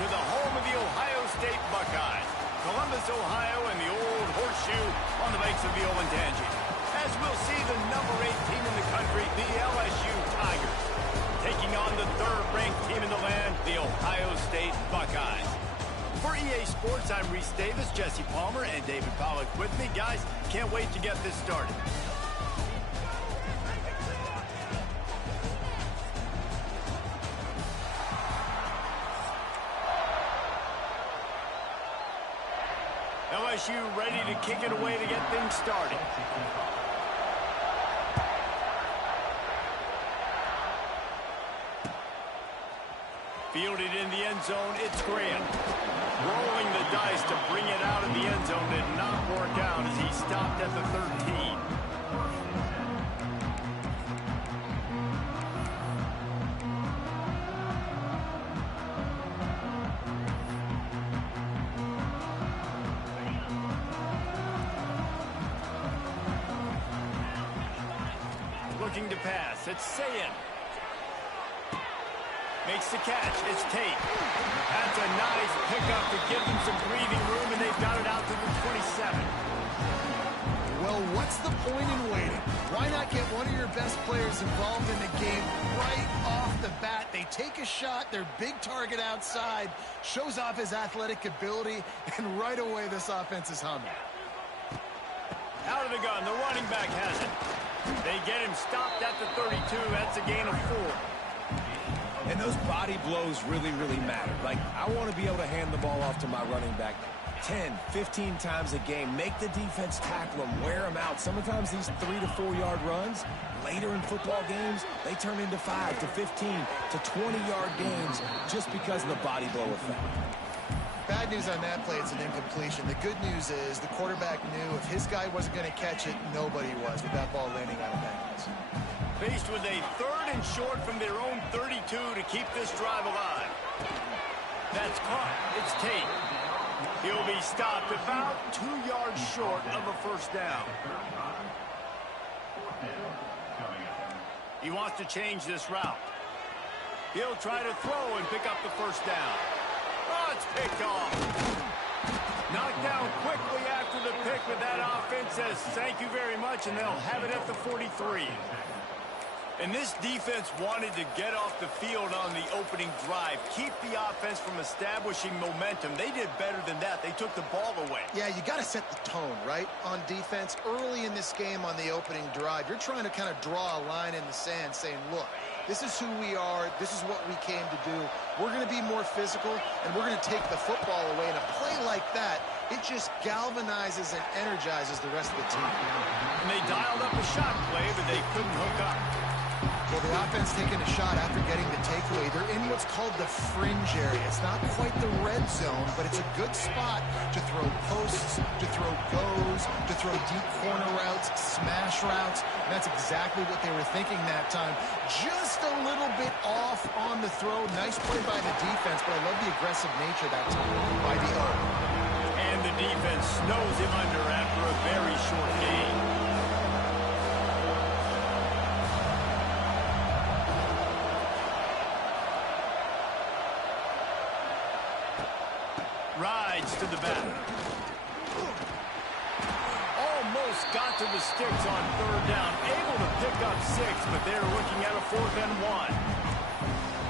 to the home of the Ohio State Buckeyes, Columbus, Ohio, and the old horseshoe on the banks of the Ncaa. As we'll see the number 8 team in the country, the LSU Tigers, taking on the third-ranked team in the land, the Ohio State Buckeyes. For EA Sports, I'm Reese Davis, Jesse Palmer, and David Pollack with me. Guys, can't wait to get this started. LSU ready to kick it away to get things started. Fielded in the end zone, it's Graham. Rolling the dice to bring it out of the end zone did not work out as he stopped at the 13. Looking to pass, it's Sayin. Makes the catch, it's Tate. That's a nice pickup to give them some breathing room, and they've got it out to the 27. Well, what's the point in waiting? Why not get one of your best players involved in the game right off the bat? They take a shot, their big target outside, shows off his athletic ability, and right away this offense is humming. Out of the gun, the running back has it. They get him stopped at the 32. That's a gain of 4. And those body blows really, really matter. Like, I want to be able to hand the ball off to my running back 10, 15 times a game. Make the defense tackle them, wear them out. Sometimes these 3 to 4 yard runs, later in football games, they turn into 5 to 15 to 20 yard gains just because of the body blow effect. Bad news on that play, it's an incompletion. The good news is the quarterback knew if his guy wasn't going to catch it, nobody was with that ball landing out of bounds. Faced with a 3rd and short from their own 32 to keep this drive alive. That's caught. It's Tate. He'll be stopped about 2 yards short of a first down. He wants to change this route. He'll try to throw and pick up the first down. Oh, it's picked off. Knocked down quickly after the pick, but that offense says thank you very much, and they'll have it at the 43. And this defense wanted to get off the field on the opening drive, keep the offense from establishing momentum. They did better than that. They took the ball away. Yeah, you got to set the tone, right, on defense. Early in this game on the opening drive, you're trying to kind of draw a line in the sand saying, look, this is who we are. This is what we came to do. We're going to be more physical, and we're going to take the football away. And a play like that, it just galvanizes and energizes the rest of the team. And they dialed up a shot play, but they couldn't hook up. Well, the offense taking a shot after getting the takeaway. They're in what's called the fringe area. It's not quite the red zone, but it's a good spot to throw posts, to throw goes, to throw deep corner routes, smash routes. And that's exactly what they were thinking that time. Just a little bit off on the throw. Nice play by the defense, but I love the aggressive nature that time by the O. And the defense snows him under after a very short gain. Rides to the back. Almost got to the sticks on 3rd down. Able to pick up 6, but they're looking at a 4th and 1.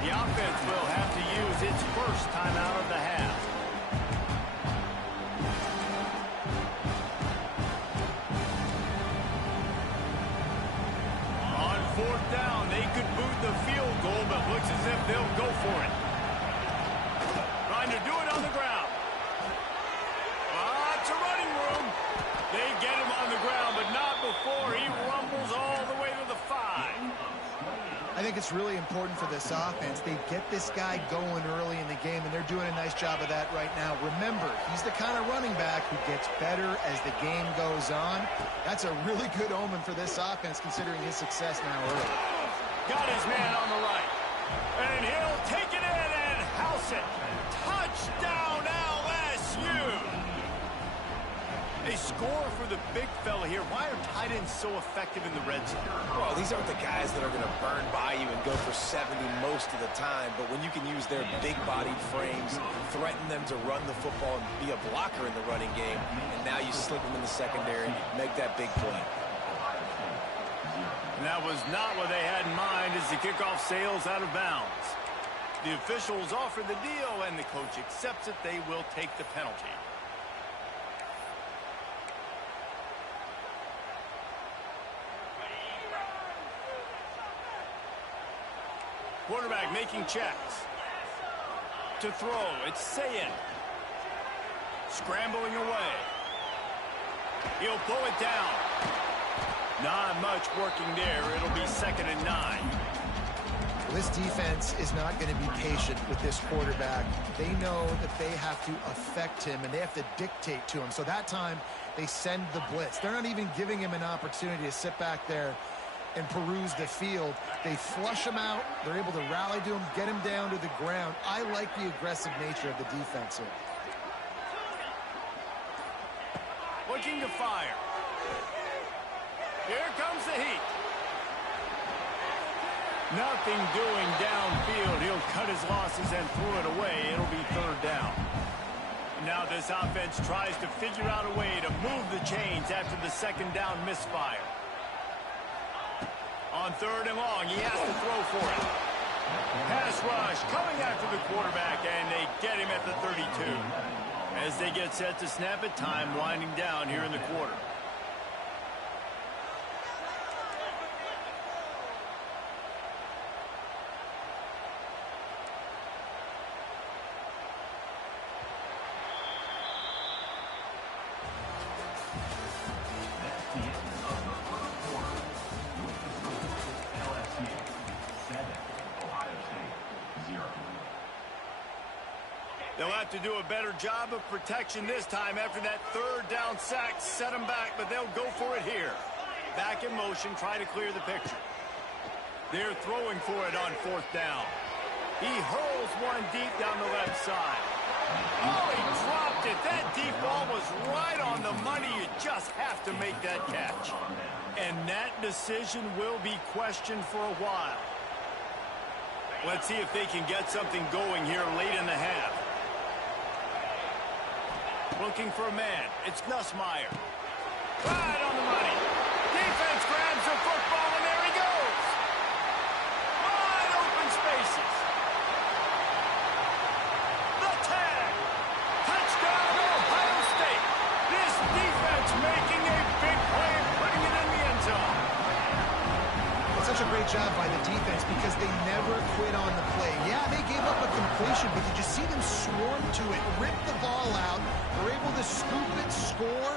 The offense will have to use its first timeout of the half. On 4th down, they could boot the field goal, but looks as if they'll go for it. Trying to do it on the ground. Lots of running room. They get him on the ground, but not before he rumbles all the way to the 5. I think it's really important for this offense. They get this guy going early in the game, and they're doing a nice job of that right now. Remember, he's the kind of running back who gets better as the game goes on. That's a really good omen for this offense, considering his success now early. Got his man on the right. And he'll take it in and house it. Touchdown, LSU! They score for the big fella here. Why are tight ends so effective in the red zone? Well, these aren't the guys that are going to burn by you and go for 70 most of the time, but when you can use their big-bodied frames, threaten them to run the football and be a blocker in the running game, and now you slip them in the secondary, make that big play. And that was not what they had in mind as the kickoff sails out of bounds. The officials offer the deal, and the coach accepts it. They will take the penalty. Quarterback making checks. To throw, it's Ncaa. Scrambling away. He'll pull it down. Not much working there. It'll be 2nd and 9. Well, this defense is not going to be patient with this quarterback. They know that they have to affect him, and they have to dictate to him. So that time, they send the blitz. They're not even giving him an opportunity to sit back there and peruse the field. They flush him out. They're able to rally to him, get him down to the ground. I like the aggressive nature of the defense here. Looking to fire. Here comes the heat. Nothing doing downfield. He'll cut his losses and throw it away. It'll be 3rd down. Now this offense tries to figure out a way to move the chains after the 2nd down misfire. On 3rd and long, he has to throw for it. Pass rush coming after the quarterback, and they get him at the 32. As they get set to snap it, time winding down here in the quarter. They'll have to do a better job of protection this time after that 3rd down sack set them back, but they'll go for it here. Back in motion, try to clear the picture. They're throwing for it on 4th down. He hurls one deep down the left side. Oh, he dropped it. That deep ball was right on the money. You just have to make that catch. And that decision will be questioned for a while. Let's see if they can get something going here late in the half. Looking for a man. It's Nussmeier. Right on the money. Defense grabs the football, and there he goes. Wide open spaces. The tag. Touchdown, Ohio State. This defense making a big play and putting it in the end zone. It's such a great job by the defense because they never quit on the play. Yeah, they gave up a completion, but did you see them swarm to it, rip the ball out, were able to scoop it, score?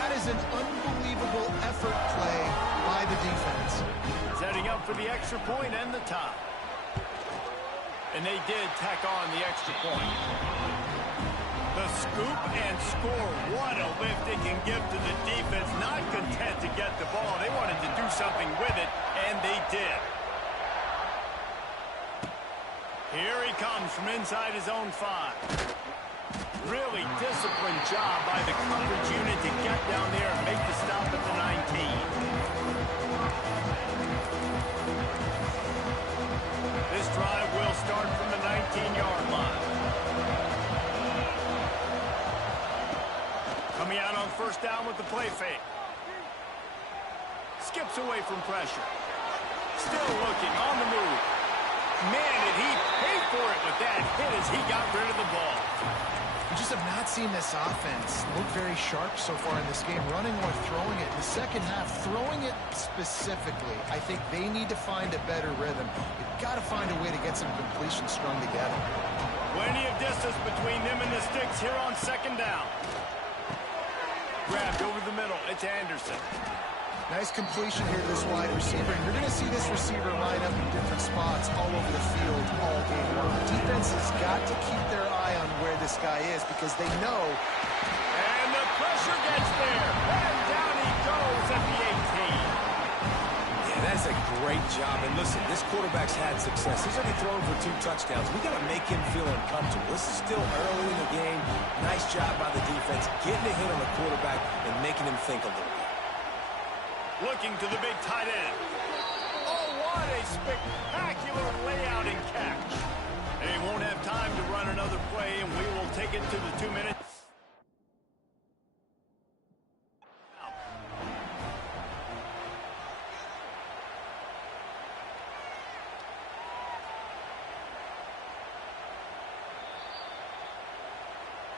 That is an unbelievable effort play by the defense. Setting up for the extra point and the tie. And they did tack on the extra point. The scoop and score. What a lift they can give to the defense. Not content to get the ball. They wanted to do something with it, and they did. Here he comes from inside his own 5. Really disciplined job by the coverage unit to get down there and make the stop at the 19. This drive will start from the 19-yard line. Coming out on 1st down with the play fake. Skips away from pressure. Still looking on the move. Man, did he pay for it with that hit as he got rid of the ball. We just have not seen this offense look very sharp so far in this game, running or throwing it. In the 2nd half, throwing it specifically, I think they need to find a better rhythm. You've got to find a way to get some completion strung together. Plenty of distance between them and the sticks here on 2nd down. Grabbed over the middle. It's Anderson. Nice completion here to this wide receiver. And you're going to see this receiver line up in different spots all over the field all game long. Defense has got to keep their eye on where this guy is because they know. And the pressure gets there. And down he goes at the 18. Yeah, that's a great great job. And listen, this quarterback's had success. He's already thrown for 2 touchdowns. We got to make him feel uncomfortable. This is still early in the game. Nice job by the defense, getting a hit on the quarterback and making him think a little bit. Looking to the big tight end. Oh, what a spectacular layout and catch. And he won't have time to run another play, and we will take it to the 2 minutes.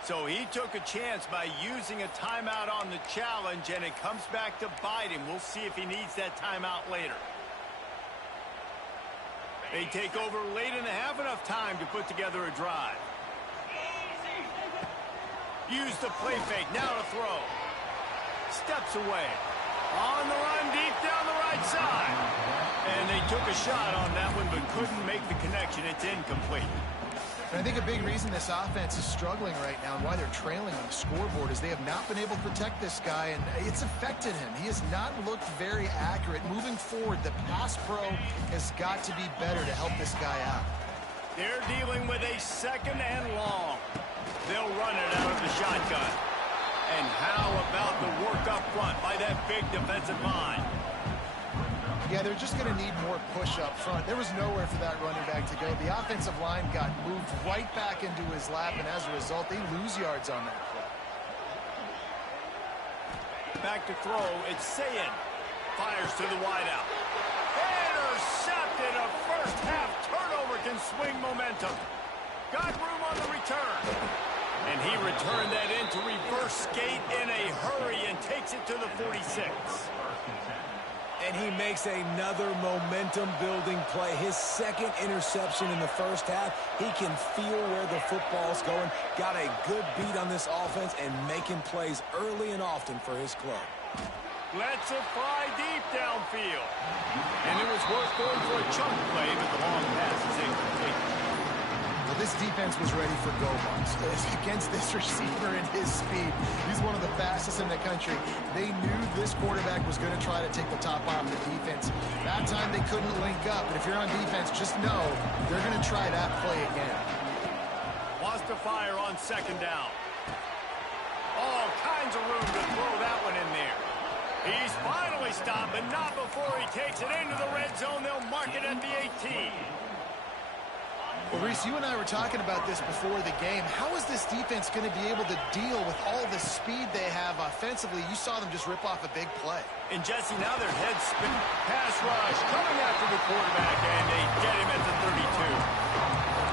So he took a chance by using a timeout on the challenge, and it comes back to bite him. We'll see if he needs that timeout later. They take over late and have enough time to put together a drive. Use the play fake, now to throw. Steps away. On the run, deep down the right side. And they took a shot on that one, but couldn't make the connection. It's incomplete. And I think a big reason this offense is struggling right now and why they're trailing on the scoreboard is they have not been able to protect this guy, and it's affected him. He has not looked very accurate. Moving forward, the pass pro has got to be better to help this guy out. They're dealing with a 2nd and long. They'll run it out of the shotgun. And how about the work up front by that big defensive line? Yeah, they're just going to need more push up front. There was nowhere for that running back to go. The offensive line got moved right back into his lap, and as a result, they lose yards on that play. Back to throw. It's Ncaa. Fires to the wideout. Intercepted. A first-half turnover can swing momentum. Got room on the return. And he returned that into reverse skate in a hurry and takes it to the 46. And he makes another momentum-building play. His 2nd interception in the first half. He can feel where the football's going. Got a good beat on this offense and making plays early and often for his club. Let's it fly deep downfield. And it was worth going for a chunk play, but the long pass is incomplete. Well, this defense was ready for go marks. Against this receiver and his speed, he's one of the fastest in the country. They knew this quarterback was going to try to take the top off the defense. That time they couldn't link up, but if you're on defense, just know they're going to try that play again. Wants to fire on 2nd down. All kinds of room to throw that one in there. He's finally stopped, but not before he takes it into the red zone. They'll mark it at the 18. Well, Reese, you and I were talking about this before the game. How is this defense going to be able to deal with all the speed they have offensively? You saw them just rip off a big play. And Jesse, now their heads spin. Pass rush coming after the quarterback, and they get him at the 32.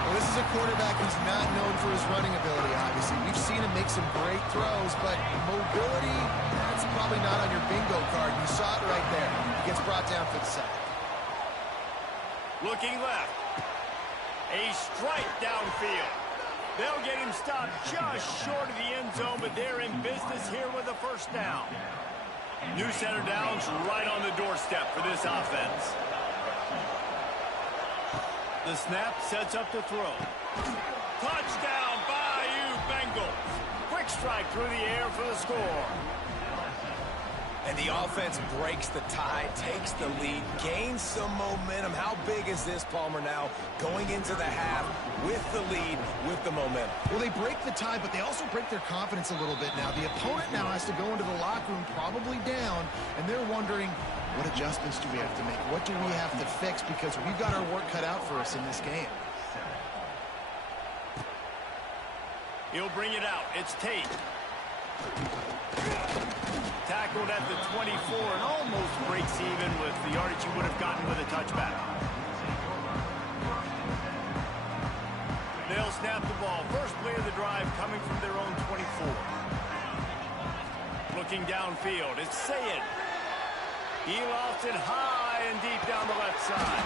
Well, this is a quarterback who's not known for his running ability, obviously. We've seen him make some great throws, but mobility, that's probably not on your bingo card. You saw it right there. He gets brought down for the sack. Looking left. A strike downfield. They'll get him stopped just short of the end zone, but they're in business here with a first down. New center downs right on the doorstep for this offense. The snap sets up the throw. Touchdown, Bayou Bengals. Quick strike through the air for the score. And the offense breaks the tie, takes the lead, gains some momentum. How big is this, Palmer, now going into the half with the lead, with the momentum? Well, they break the tie, but they also break their confidence a little bit now. The opponent now has to go into the locker room probably down, and they're wondering, what adjustments do we have to make? What do we have to fix? Because we've got our work cut out for us in this game. He'll bring it out. It's Tate. Tackled at the 24 and almost breaks even with the yardage he would have gotten with a touchback. They'll snap the ball. First play of the drive coming from their own 24. Looking downfield, it's Ncaa. He lofts it high and deep down the left side.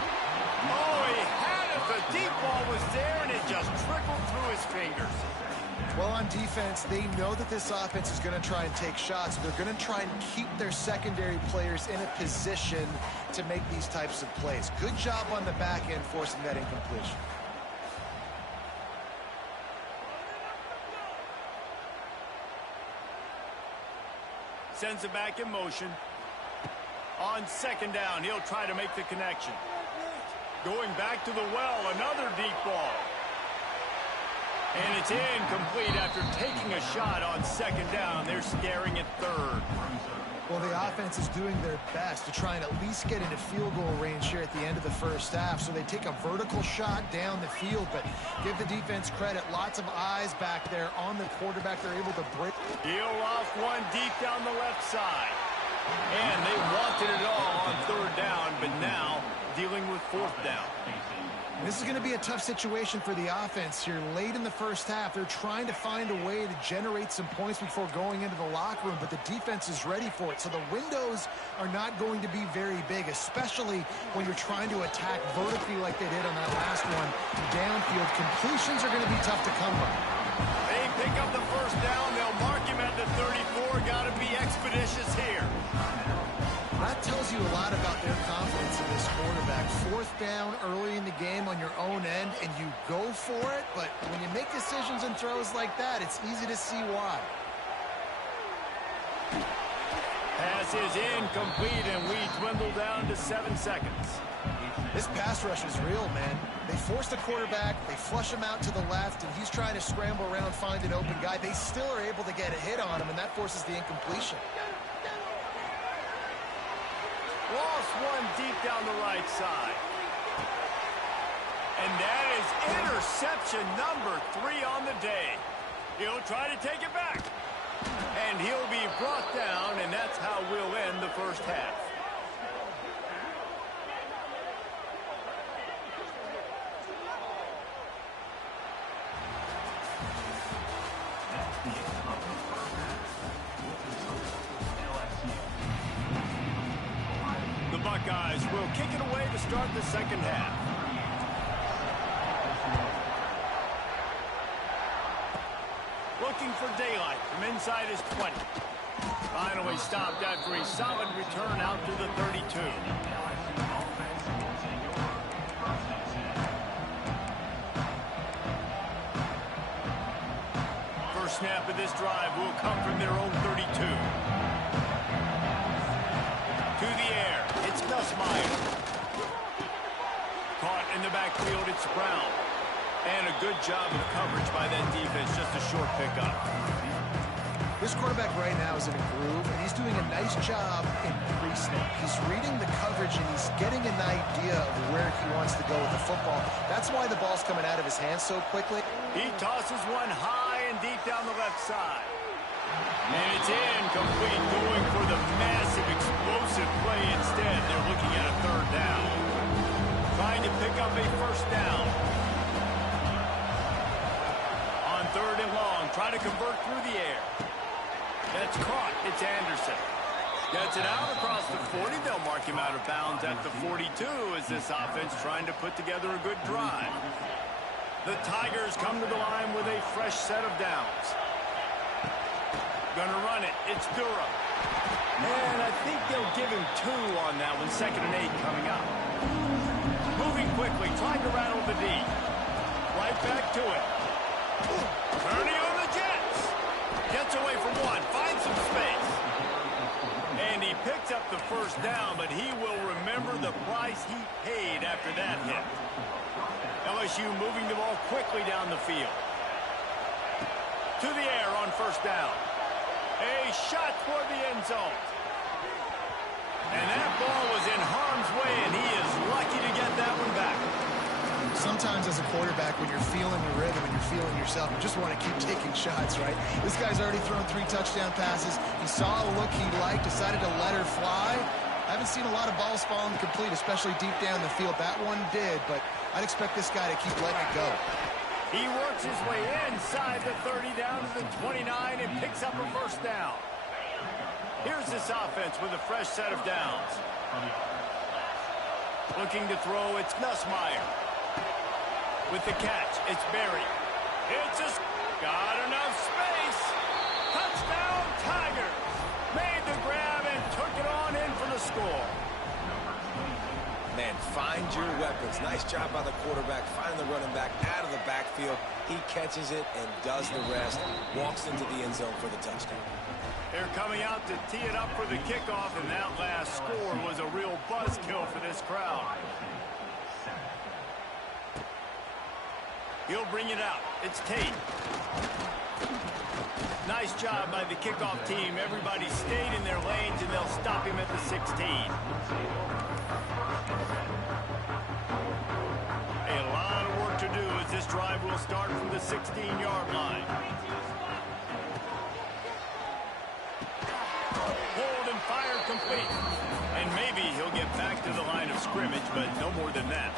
Oh, he had it. The deep ball was there, and it just trickled through his fingers. Well, on defense, they know that this offense is going to try and take shots. They're going to try and keep their secondary players in a position to make these types of plays. Good job on the back end forcing that incompletion. Sends it back in motion. On second down, he'll try to make the connection. Going back to the well, another deep ball. And it's incomplete after taking a shot on second down. They're staring at third. Well, the offense is doing their best to try and at least get into field goal range here at the end of the first half. So they take a vertical shot down the field, but give the defense credit. Lots of eyes back there on the quarterback. They're able to break. He'll off one deep down the left side. And they wanted it all on third down, but now dealing with fourth down. This is going to be a tough situation for the offense here late in the first half. They're trying to find a way to generate some points before going into the locker room, but the defense is ready for it. So the windows are not going to be very big, especially when you're trying to attack vertically like they did on that last one. Downfield completions are going to be tough to come by. They pick up the first down. They'll mark him at the 34. Got to be expeditious here. That tells you a lot about their confidence in this quarterback. Fourth down early in the game on your own end, and you go for it, but when you make decisions and throws like that, it's easy to see why. Pass is incomplete, and we dwindle down to 7 seconds. This pass rush is real, man. They force the quarterback, they flush him out to the left, and he's trying to scramble around, find an open guy. They still are able to get a hit on him, and that forces the incompletion. Lost one deep down the right side. And that is interception number 3 on the day. He'll try to take it back. And he'll be brought down, and that's how we'll end the first half. The Buckeyes will kick it away to start the second half. Looking for daylight from inside his 20. Finally stopped after a solid return out to the 32. First snap of this drive will come from their own 32. To the air, it's Ncaa. Caught in the backfield, it's Brown. And a good job of coverage by that defense, just a short pickup. This quarterback right now is in a groove, and he's doing a nice job in pre-snap. He's reading the coverage, and he's getting an idea of where he wants to go with the football. That's why the ball's coming out of his hands so quickly. He tosses one high and deep down the left side. And it's incomplete, going for the massive, explosive play instead. They're looking at a third down. Trying to pick up a first down. On third and long, try to convert through the air. That's caught. It's Anderson. Gets it out across the 40. They'll mark him out of bounds at the 42 as this offense trying to put together a good drive. The Tigers come to the line with a fresh set of downs. Gonna run it. It's Durham. And I think they'll give him 2 on that one. 2nd and 8 coming up. Moving quickly, trying to rattle the D. Right back to it. Turning on the Jets. Gets away from one. Finds some space. And he picks up the first down, but he will remember the price he paid after that hit. LSU moving the ball quickly down the field. To the air on first down. A shot toward the end zone. And that ball was in harm's way, and he is lucky to get that one back. Sometimes as a quarterback, when you're feeling the rhythm and you're feeling yourself, you just want to keep taking shots, right? This guy's already thrown 3 touchdown passes. He saw a look he liked, decided to let her fly. I haven't seen a lot of balls falling complete, especially deep down the field. That one did, but I'd expect this guy to keep letting it go. He works his way inside the 30 down to the 29 and picks up a first down. Here's this offense with a fresh set of downs. Looking to throw, it's Ncaa. With the catch, it's Berry. It's just got enough space. Touchdown, Tigers. Made the grab and took it on in for the score. Man, find your weapons. Nice job by the quarterback, finding the running back out of the backfield. He catches it and does the rest. Walks into the end zone for the touchdown. They're coming out to tee it up for the kickoff, and that last score was a real buzzkill for this crowd. He'll bring it out. It's Tate. Nice job by the kickoff team. Everybody stayed in their lanes, and they'll stop him at the 16. A lot of work to do as this drive will start from the 16-yard line. Hold and fire complete. And maybe he'll get back to the line of scrimmage, but no more than that.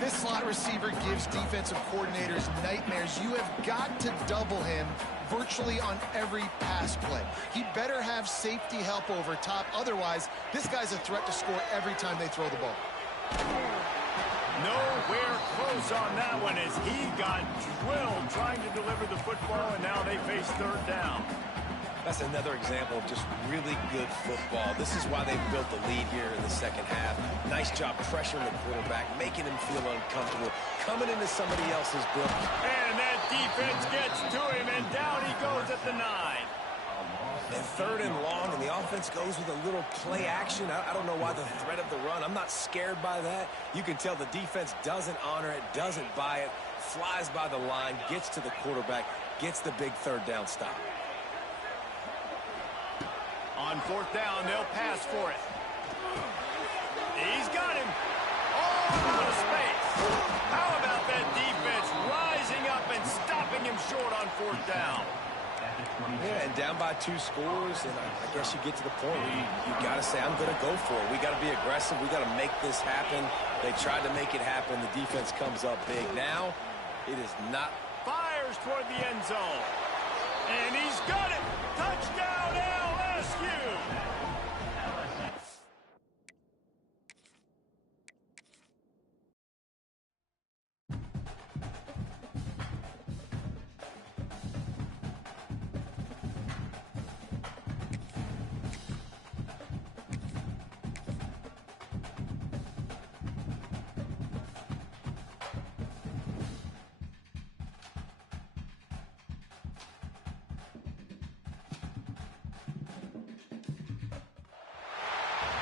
This slot receiver gives defensive coordinators nightmares. You have got to double him virtually on every pass play. He better have safety help over top. Otherwise, this guy's a threat to score every time they throw the ball. Nowhere close on that one as he got drilled trying to deliver the football, and now they face third down. That's another example of just really good football. This is why they built the lead here in the second half. Nice job pressuring the quarterback, making him feel uncomfortable, coming into somebody else's book. And that defense gets to him, and down he goes at the 9. And third and long, and the offense goes with a little play action. I don't know why the threat of the run. I'm not scared by that. You can tell the defense doesn't honor it, doesn't buy it, flies by the line, gets to the quarterback, gets the big third down stop. On fourth down, they'll pass for it. He's got him. All out of space. How about that defense rising up and stopping him short on fourth down? Yeah, and down by 2 scores, and I guess you get to the point where you got to say, I'm going to go for it. We got to be aggressive. We got to make this happen. They tried to make it happen. The defense comes up big. Now, it is not. Fires toward the end zone. And he's got it. Touchdown, LSU.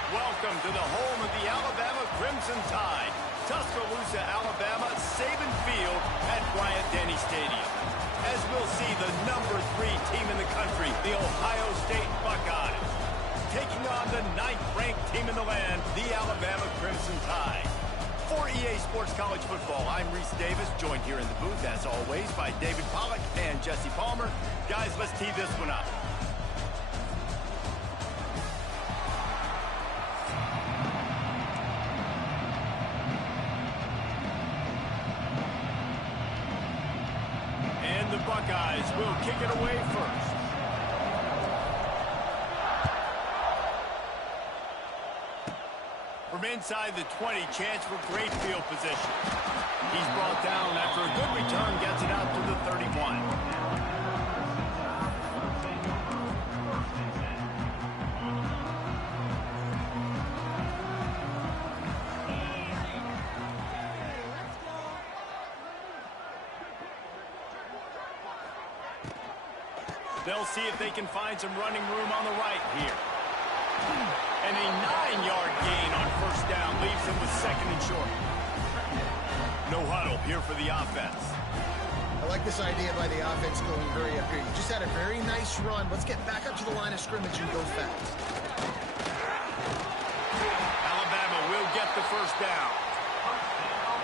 Welcome to the home of the Alabama Crimson Tide. Tuscaloosa, Alabama, Saban Field at Bryant-Denny Stadium. As we'll see, the number 3 team in the country, the Ohio State Buckeyes, taking on the 9th-ranked team in the land, the Alabama Crimson Tide. For EA Sports College Football, I'm Reese Davis, joined here in the booth, as always, by David Pollack and Jesse Palmer. Guys, let's tee this one up. The Buckeyes will kick it away first. From inside the 20, chance for great field position. He's brought down after a good return, gets it out to the 31. They'll see if they can find some running room on the right here. And a 9-yard gain on first down leaves him with second and short. No huddle here for the offense. I like this idea by the offense going hurry up here. You just had a very nice run. Let's get back up to the line of scrimmage and go fast. Alabama will get the first down.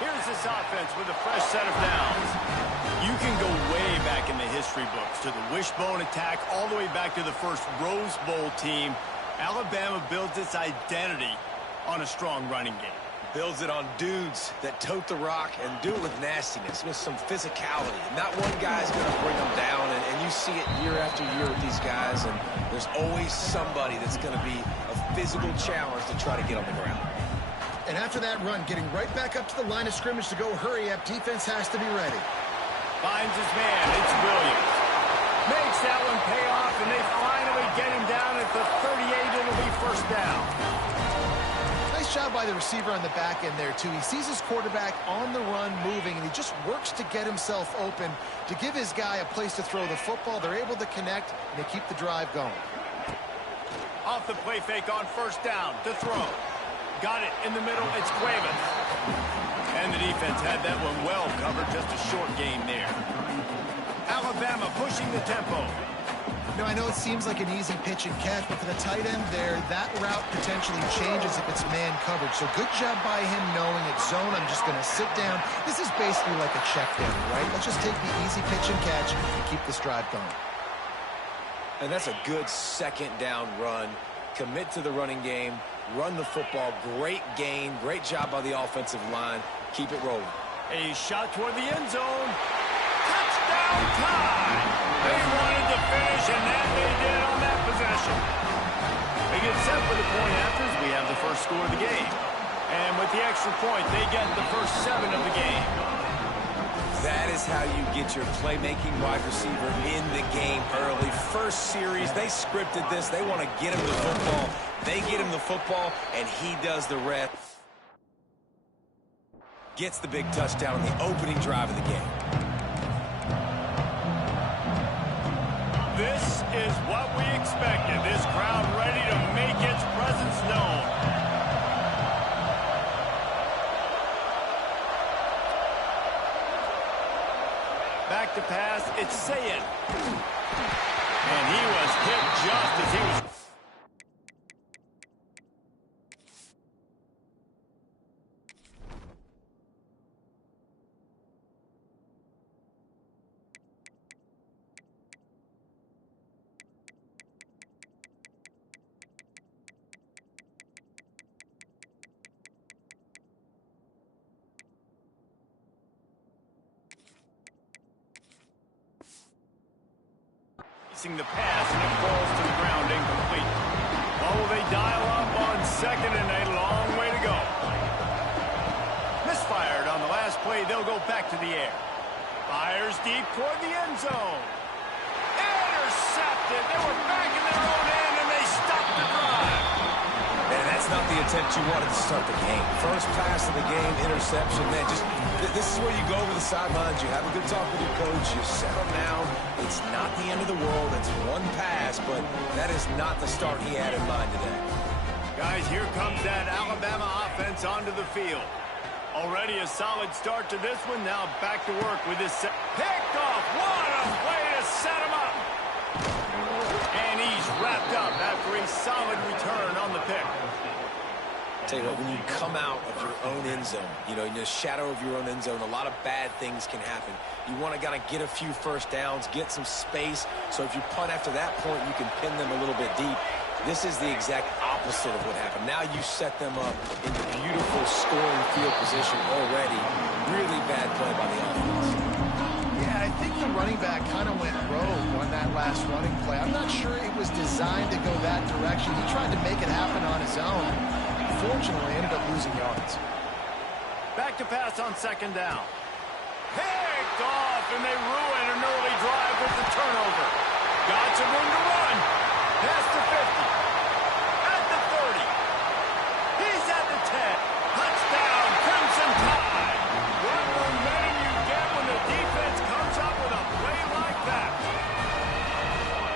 Here's this offense with a fresh set of downs. You can go way back in the history books to the wishbone attack, all the way back to the first Rose Bowl team. Alabama builds its identity on a strong running game. Builds it on dudes that tote the rock and do it with nastiness, with some physicality. Not one guy's going to bring them down, and you see it year after year with these guys, and there's always somebody that's going to be a physical challenge to try to get on the ground. And after that run, getting right back up to the line of scrimmage to go hurry up, defense has to be ready. Finds his man. It's Williams. Makes that one pay off, and they finally get him down at the 38. It'll be first down. Nice job by the receiver on the back end there, too. He sees his quarterback on the run moving, and he just works to get himself open to give his guy a place to throw the football. They're able to connect, and they keep the drive going. Off the play fake on first down to throw. Got it in the middle. It's Cuevas. And the defense had that one well covered. Just a short gain there. Alabama pushing the tempo. I know it seems like an easy pitch and catch, but for the tight end there, that route potentially changes if it's man coverage. So good job by him knowing it's zone. I'm just going to sit down. This is basically like a check down, right? Let's just take the easy pitch and catch and keep this drive going. And that's a good second down run. Commit to the running game. Run the football. Great gain. Great job by the offensive line. Keep it rolling. A shot toward the end zone. Touchdown time. They wanted to finish, and that they did on that possession. They get set for the point afters. We have the first score of the game. And with the extra point, they get the first 7 of the game. That is how you get your playmaking wide receiver in the game early. First series, they scripted this. They want to get him the football. They get him the football, and he does the rest. Gets the big touchdown on the opening drive of the game. This is what we expected. This crowd ready to make its presence known. Back to pass, it's Ncaa. And he was hit just as he was... the pass, and it falls to the ground incomplete. Oh, they dial up on second, and a long way to go. Misfired on the last play. They'll go back to the air. Fires deep toward the end zone. Intercepted. They were back in their own end, and they stopped the drive. Man, that's not the attempt you wanted to start the game. First pass of the game, interception. Man, this is where you go over the sidelines. You have a good talk with your coach. You settle down. It's not the end of the world. It's one pass, but that is not the start he had in mind today. Guys, here comes that Alabama offense onto the field. Already a solid start to this one. Now back to work with this set. Picked off. What a way to set him up. And he's wrapped up after a solid return on the pick. Tell you what, when you come out of your own end zone, in the shadow of your own end zone, a lot of bad things can happen. You want to kind of get a few first downs, get some space, so if you punt after that point, you can pin them a little bit deep. This is the exact opposite of what happened. Now you set them up in the beautiful scoring field position already. Really bad play by the offense. Yeah, I think the running back kind of went rogue on that last running play. I'm not sure it was designed to go that direction. He tried to make it happen on his own. Unfortunately, ended up losing yards. Back to pass on second down. Picked off, and they ruin an early drive with the turnover. Got some room to run. Past the 50. At the 30. He's at the 10. Touchdown, Crimson Tide. What momentum you get when the defense comes up with a play like that.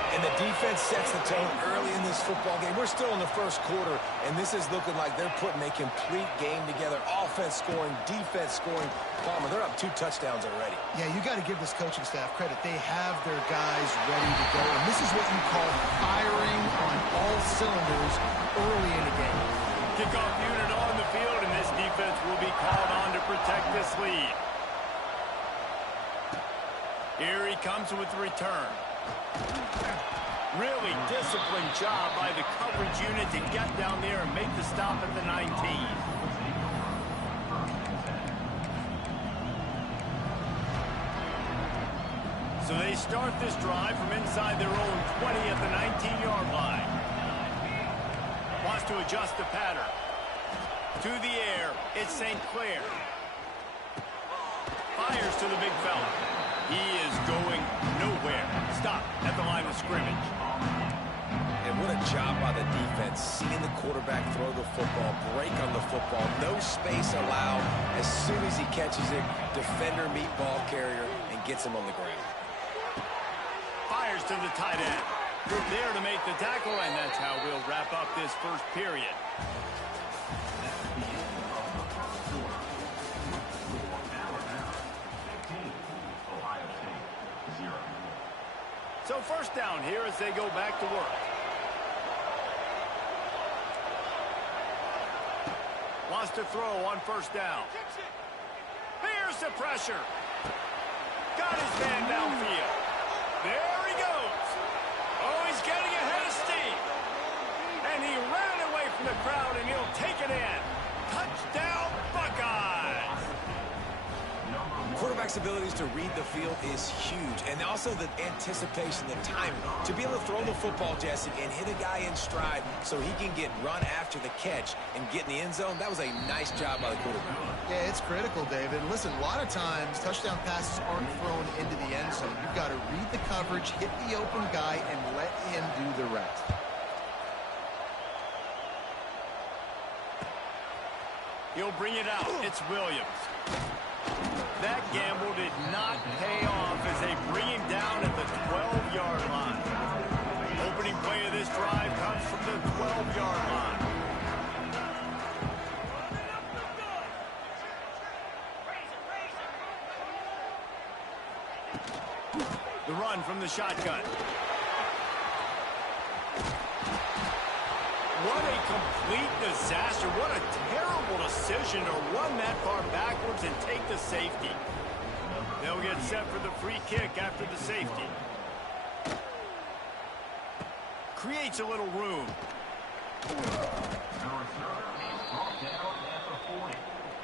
And the defense sets the tone early in this football game. We're still in the first quarter, and this is looking like they're putting a complete game together. Offense scoring, defense scoring. Palmer, they're up 2 touchdowns already. Yeah, you got to give this coaching staff credit. They have their guys ready to go, and this is what you call firing on all cylinders early in the game. Kickoff unit on the field, and this defense will be called on to protect this lead. Here he comes with the return. Really disciplined job by the coverage unit to get down there and make the stop at the 19. So they start this drive from inside their own 20 at the 19-yard line. Wants to adjust the pattern. To the air, it's St. Clair. Fires to the big fella. He is going nowhere. Stop at the line of scrimmage. And what a job by the defense, seeing the quarterback throw the football, break on the football, no space allowed. As soon as he catches it, defender meet ball carrier and gets him on the ground. Fires to the tight end. Group there to make the tackle, and that's how we'll wrap up this first period. So first down here as they go back to work. Wants to throw on first down. Here's the pressure. Got his man downfield. There he goes. Oh, he's getting ahead of steam. And he ran away from the crowd, and he'll take it in. Touchdown, Buckeyes. Quarterback's abilities to read the field is huge, and also the anticipation, the timing. To be able to throw the football, Jesse, and hit a guy in stride so he can get run after the catch and get in the end zone, that was a nice job by the quarterback. Yeah, it's critical, David. Listen, a lot of times touchdown passes aren't thrown into the end zone. You've got to read the coverage, hit the open guy, and let him do the rest. He'll bring it out. It's Williams. That gamble did not pay off as they bring him down at the 12-yard line. Opening play of this drive comes from the 12-yard line. The run from the shotgun. What a complete disaster. What a terrible decision to run that far backwards and take the safety. They'll get set for the free kick after the safety. Creates a little room.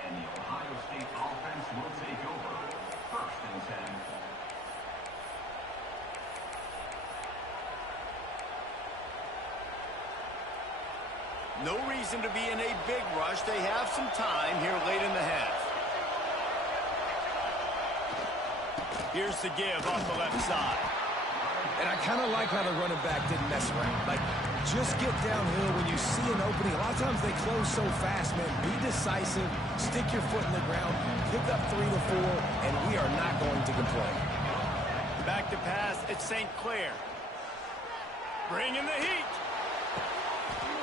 And the Ohio State offense will take over. 1st and 10. No reason to be in a big rush. They have some time here late in the half. Here's the give off the left side. And I kind of like how the running back didn't mess around. Like, just get downhill when you see an opening. A lot of times they close so fast, man. Be decisive, stick your foot in the ground, pick up 3 to 4, and we are not going to complain. Back to pass, it's St. Clair. Bring in the heat.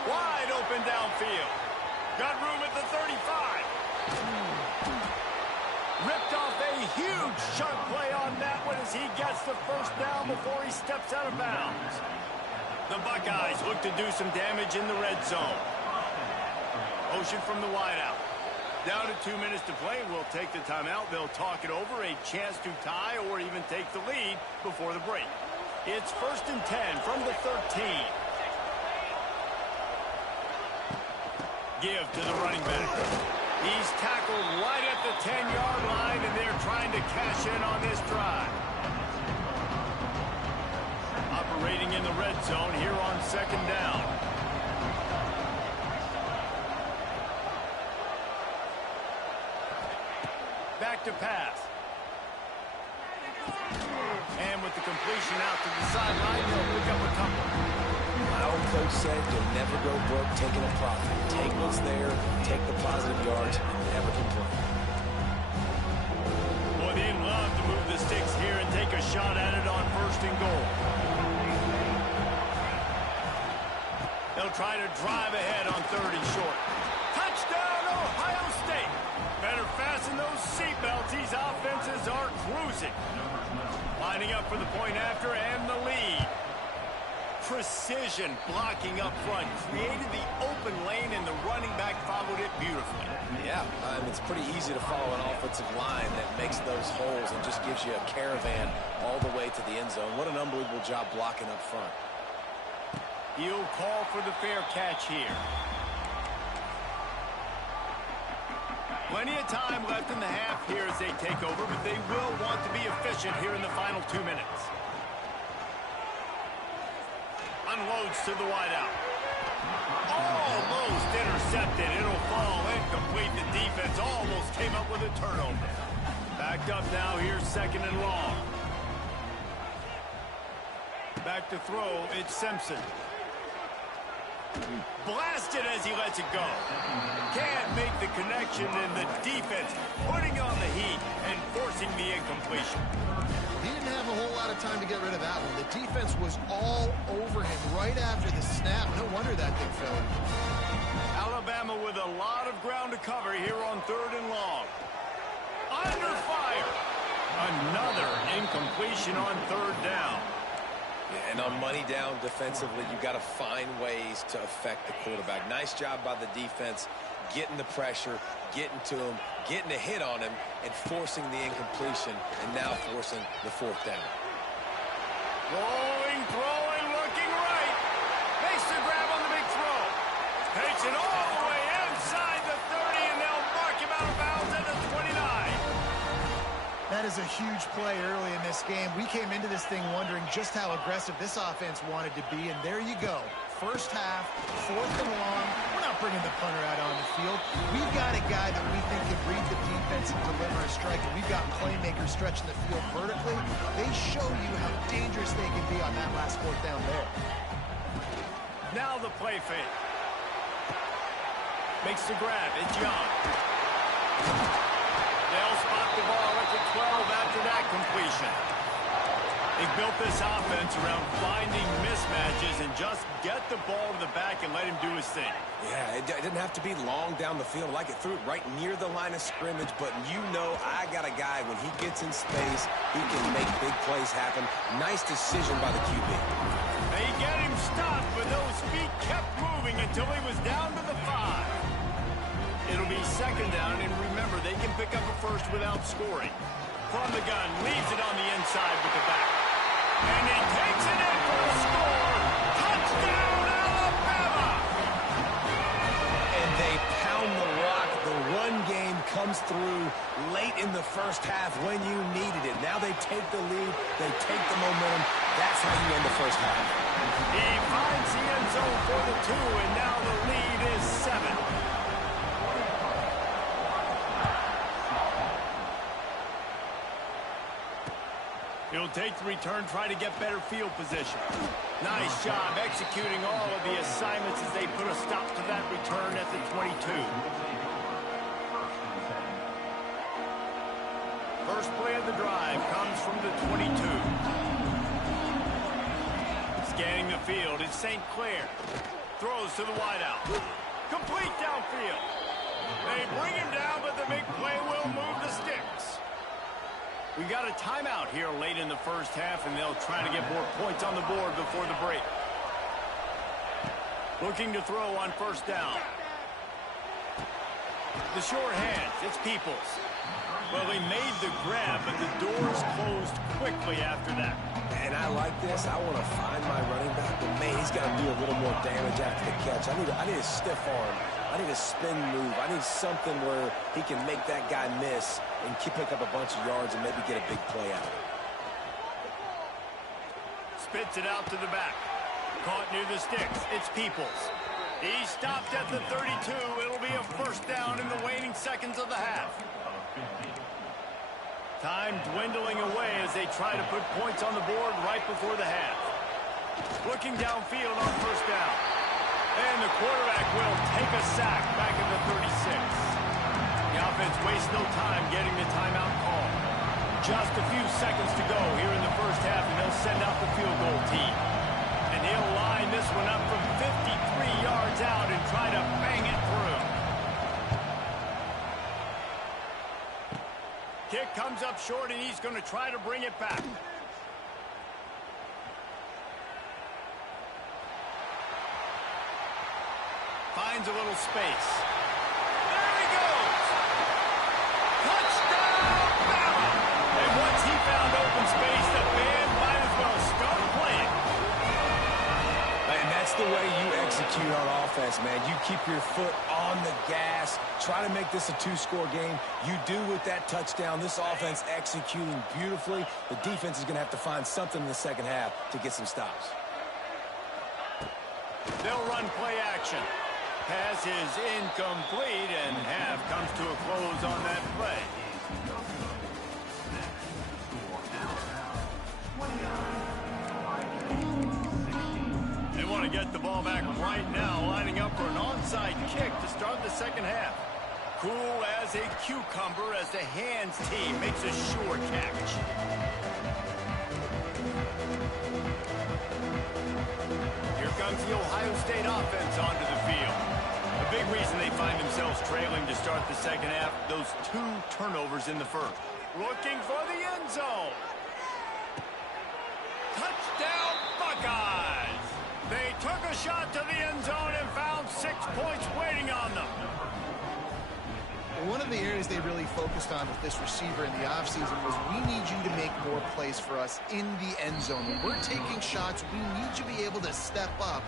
Wide open downfield. Got room at the 35. Ripped off a huge chunk play on that one as he gets the first down before he steps out of bounds. The Buckeyes look to do some damage in the red zone. Motion from the wideout. Down to 2 minutes to play. We'll take the timeout. They'll talk it over. A chance to tie or even take the lead before the break. It's 1st and 10 from the 13. Give to the running back. He's tackled right at the 10-yard line, and they're trying to cash in on this drive. Operating in the red zone here on 2nd down. Back to pass. And with the completion out to the sideline, they'll pick up a couple. My old coach said you'll never go broke taking a profit. Take what's there, take the positive yards, and never complain. Boy, they'd love to move the sticks here and take a shot at it on 1st and goal. They'll try to drive ahead on 3rd and short. Touchdown, Ohio State! Better fasten those seatbelts. These offenses are cruising. Lining up for the point after and the lead. Precision blocking up front. Created the open lane, and the running back followed it beautifully. Yeah, it's pretty easy to follow an offensive line that makes those holes and just gives you a caravan all the way to the end zone. What an unbelievable job blocking up front. He'll call for the fair catch here. Plenty of time left in the half here as they take over, but they will want to be efficient here in the final 2 minutes. Unloads to the wideout. Almost intercepted. It'll fall incomplete. The defense almost came up with a turnover. Backed up now. Here's 2nd and long. Back to throw. It's Simpson. Blasted as he lets it go. Can't make the connection, and the defense putting on the heat and forcing the incompletion. He didn't have a whole lot of time to get rid of that one. The defense was all over him right after the snap. No wonder that thing fell. Alabama with a lot of ground to cover here on 3rd and long. Under fire. Another incompletion on 3rd down. Yeah, and on money down defensively, you've got to find ways to affect the quarterback. Nice job by the defense, getting the pressure, getting to him, getting a hit on him, and forcing the incompletion, and now forcing the 4th down. Rolling, throwing, looking right. Makes the grab on the big throw. Takes it all the way inside the 30, and they'll mark him out of bounds at the 29. That is a huge play early in this game. We came into this thing wondering just how aggressive this offense wanted to be, and there you go. First half, 4th and long. We're not bringing the punter out on the field. We've got a guy that we think can read the defense and deliver a strike, and we've got playmakers stretching the field vertically. They show you how dangerous they can be on that last 4th down there. Now the play fake. Makes the grab. It's Young. They'll spot the ball at the 12 after that completion. They built this offense around finding mismatches and just get the ball to the back and let him do his thing. Yeah, it didn't have to be long down the field. Like it threw it right near the line of scrimmage, but you know I got a guy, when he gets in space, he can make big plays happen. Nice decision by the QB. They get him stopped, but those feet kept moving until he was down to the 5. It'll be 2nd down, and remember, they can pick up a first without scoring. From the gun, leaves it on the inside with the back. And he takes it in for a score. Touchdown, Alabama! And they pound the rock. The run game comes through late in the first half when you needed it. Now they take the lead. They take the momentum. That's how you end the first half. He finds the end zone for the 2, and now the lead is 7. He'll take the return, try to get better field position. Nice job executing all of the assignments as they put a stop to that return at the 22. First play of the drive comes from the 22. Scanning the field, it's St. Clair. Throws to the wideout. Complete downfield. They bring him down, but the big play will move the sticks. We got a timeout here late in the first half, and they'll try to get more points on the board before the break. Looking to throw on 1st down. The short hands, it's Peoples. Well, he made the grab, but the doors closed quickly after that. And I like this. I want to find my running back, but man, he's got to do a little more damage after the catch. I need a stiff arm. I need a spin move. I need something where he can make that guy miss and pick up a bunch of yards and maybe get a big play out of it. Spits it out to the back. Caught near the sticks. It's Peoples. He stopped at the 32. It'll be a 1st down in the waning seconds of the half. Time dwindling away as they try to put points on the board right before the half. Looking downfield on 1st down. And the quarterback will take a sack back at the 36. The offense wastes no time getting the timeout call. Just a few seconds to go here in the first half, and they'll send out the field goal team. And he'll line this one up from 53 yards out and try to bang it through. Kick comes up short, and he's going to try to bring it back. Finds a little space. There he goes! Touchdown, Bama! And once he found open space, the band might as well start playing. And that's the way you execute on offense, man. You keep your foot on the gas. Try to make this a 2-score game. You do with that touchdown. This offense executing beautifully. The defense is going to have to find something in the second half to get some stops. They'll run play action. Pass is incomplete, and half comes to a close on that play. They want to get the ball back right now. onside kick to start the second half. Cool as a cucumber as the hands team makes a sure catch. Here comes the Ohio State offense onto the field. A big reason they find themselves trailing to start the second half, those 2 turnovers in the first. Looking for the end zone. Touchdown, Buckeyes! They took a shot to the end zone and found 6 points waiting on them. One of the areas they really focused on with this receiver in the offseason was we need you to make more plays for us in the end zone. When we're taking shots, we need you to be able to step up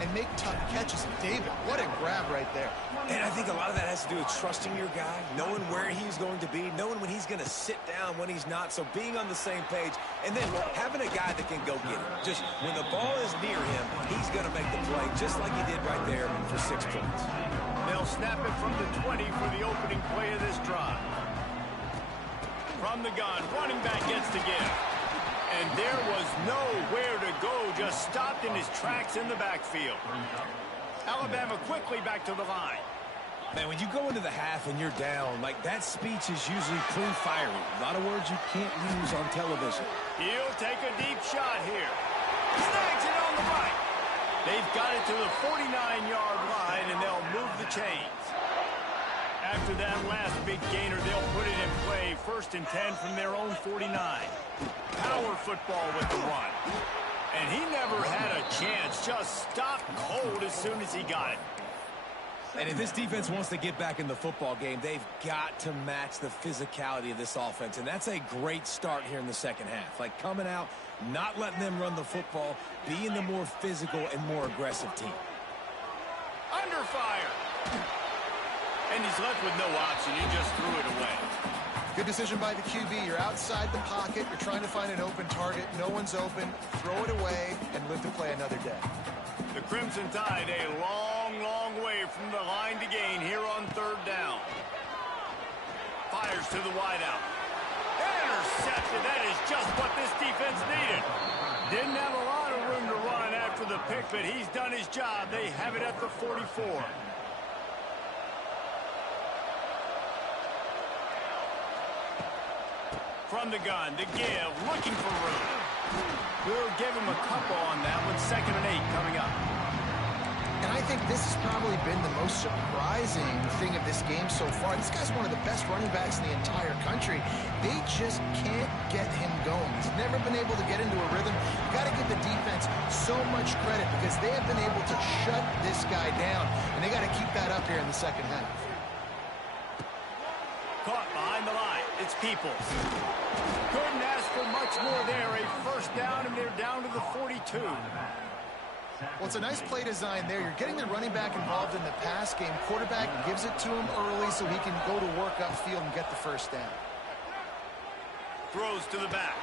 and make tough catches. David, what a grab right there. And I think a lot of that has to do with trusting your guy, knowing where he's going to be, knowing when he's going to sit down, when he's not. So being on the same page, and then having a guy that can go get it. Just when the ball is near him, he's going to make the play, just like he did right there for 6 points. They'll snap it from the 20 for the opening play of this drive. From the gun, running back gets the give. And there was nowhere to go, just stopped in his tracks in the backfield. Alabama quickly back to the line. Man, when you go into the half and you're down, like that speech is usually pretty fiery. A lot of words you can't use on television. He'll take a deep shot here. Snags it on the right. They've got it to the 49-yard line, and they'll move the chains. After that last big gainer, they'll put it in play. 1st and 10 from their own 49. Power football with the run. And he never had a chance. Just stopped cold as soon as he got it. And if this defense wants to get back in the football game, they've got to match the physicality of this offense. And that's a great start here in the second half. Like coming out, not letting them run the football, being the more physical and more aggressive team. Under fire. And he's left with no option. He just threw it away. Good decision by the QB. You're outside the pocket. You're trying to find an open target. No one's open. Throw it away and live to play another day. The Crimson Tide a long, long way from the line to gain here on 3rd down. Fires to the wideout. Intercepted. That is just what this defense needed. Didn't have a lot of room to run after the pick, but he's done his job. They have it at the 44. From the gun to give, looking for room. We'll give him a couple on that one. 2nd and 8 coming up. And I think this has probably been the most surprising thing of this game so far. This guy's one of the best running backs in the entire country. They just can't get him going. He's never been able to get into a rhythm. You got to give the defense so much credit because they have been able to shut this guy down. And they got to keep that up here in the second half. Caught behind the line. It's Peoples. Couldn't ask for much more there. A 1st down, and they're down to the 42. Well, it's a nice play design there. You're getting the running back involved in the pass game. Quarterback gives it to him early so he can go to work upfield and get the 1st down. Throws to the back.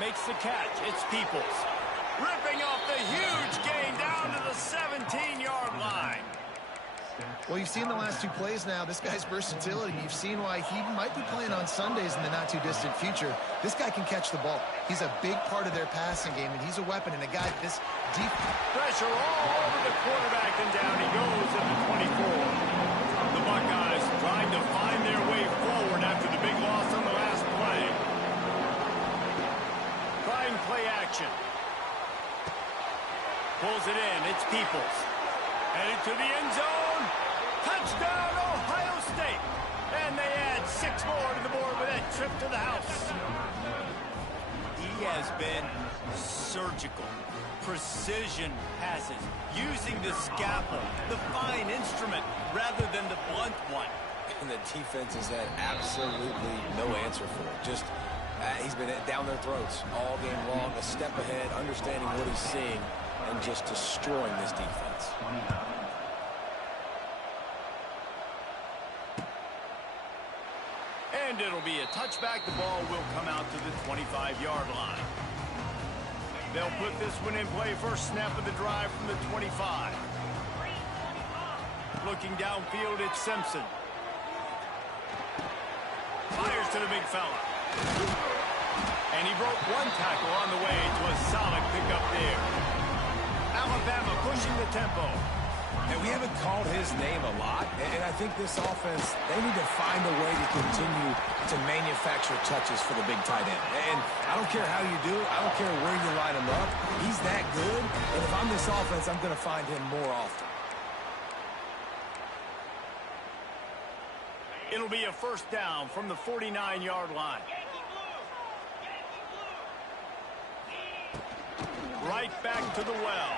Makes the catch. It's Peoples. Ripping off the huge gain down to the 17-yard line. Well, you've seen the last 2 plays now. This guy's versatility. You've seen why he might be playing on Sundays in the not-too-distant future. This guy can catch the ball. He's a big part of their passing game, and he's a weapon and a guy this deep. Pressure all over the quarterback, and down he goes at the 24. The Buckeyes trying to find their way forward after the big loss on the last play. Trying play action. Pulls it in. It's Peoples. Headed to the end zone. Touchdown, Ohio State. And they add 6 more to the board with that trip to the house. He has been surgical. Precision passes. Using the scalpel, the fine instrument, rather than the blunt one. And the defense has had absolutely no answer for it. Just, he's been down their throats all game long, a step ahead, understanding what he's seeing, and just destroying this defense. And it'll be a touchback. The ball will come out to the 25-yard line. They'll put this one in play. First snap of the drive from the 25. Looking downfield, it's Simpson. Fires to the big fella. And he broke 1 tackle on the way to a solid pickup there. Alabama pushing the tempo. And we haven't called his name a lot, and I think this offense, they need to find a way to continue to manufacture touches for the big tight end. And I don't care how you do it. I don't care where you line him up. He's that good, and if I'm this offense, I'm going to find him more often. It'll be a first down from the 49-yard line. Right back to the well.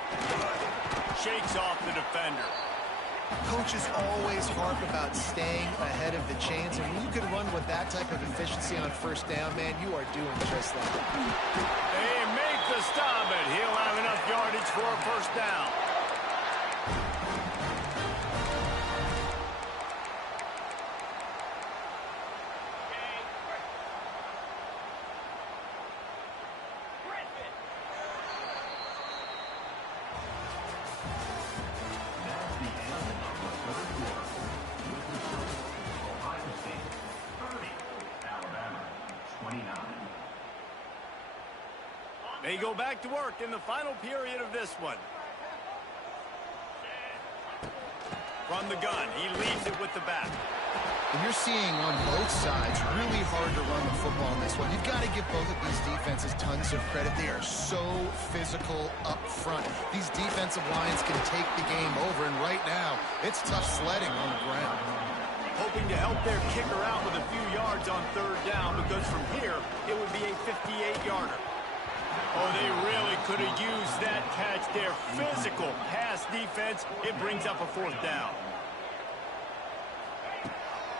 Shakes off the defender. Coaches always harp about staying ahead of the chains, and when you can run with that type of efficiency on first down, man, you are doing just that. They make the stop, and he'll have enough yardage for a first down. They go back to work in the final period of this one. From the gun, he leads it with the back. And you're seeing on both sides really hard to run the football in this one. You've got to give both of these defenses tons of credit. They are so physical up front. These defensive lines can take the game over, and right now, it's tough sledding on the ground. Hoping to help their kicker out with a few yards on third down, because from here, it would be a 58-yarder. Oh, they really could have used that catch. Their physical pass defense, it brings up a fourth down.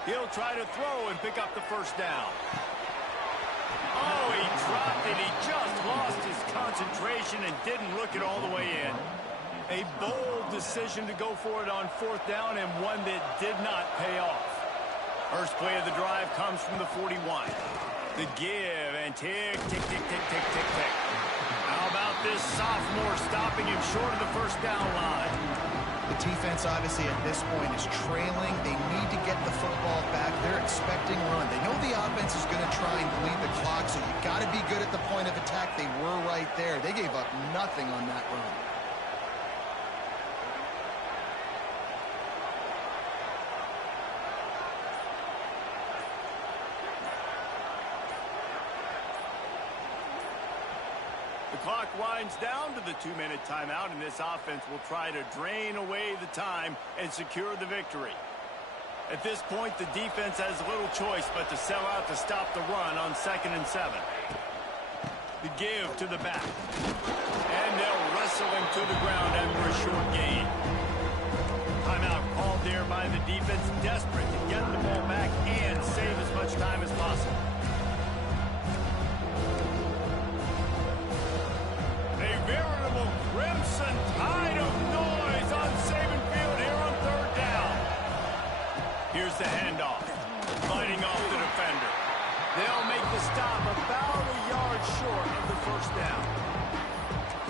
He'll try to throw and pick up the first down. Oh, he dropped it. He just lost his concentration and didn't look it all the way in. A bold decision to go for it on fourth down, and one that did not pay off. First play of the drive comes from the 41. The give, and tick, tick, tick, tick, tick, tick, tick. How about this sophomore stopping him short of the first down line? The defense, obviously, at this point is trailing. They need to get the football back. They're expecting run. They know the offense is going to try and bleed the clock, so you got to be good at the point of attack. They were right there. They gave up nothing on that run. The clock winds down to the 2-minute timeout, and this offense will try to drain away the time and secure the victory. At this point, the defense has little choice but to sell out to stop the run on 2nd and 7. The give to the back. And they'll wrestle him to the ground after a short gain. Timeout called there by the defense, desperate to get the ball back and save as much time as possible. A veritable crimson tide of noise on Saban Field here on third down. Here's the handoff, fighting off the defender. They'll make the stop about a yard short of the first down.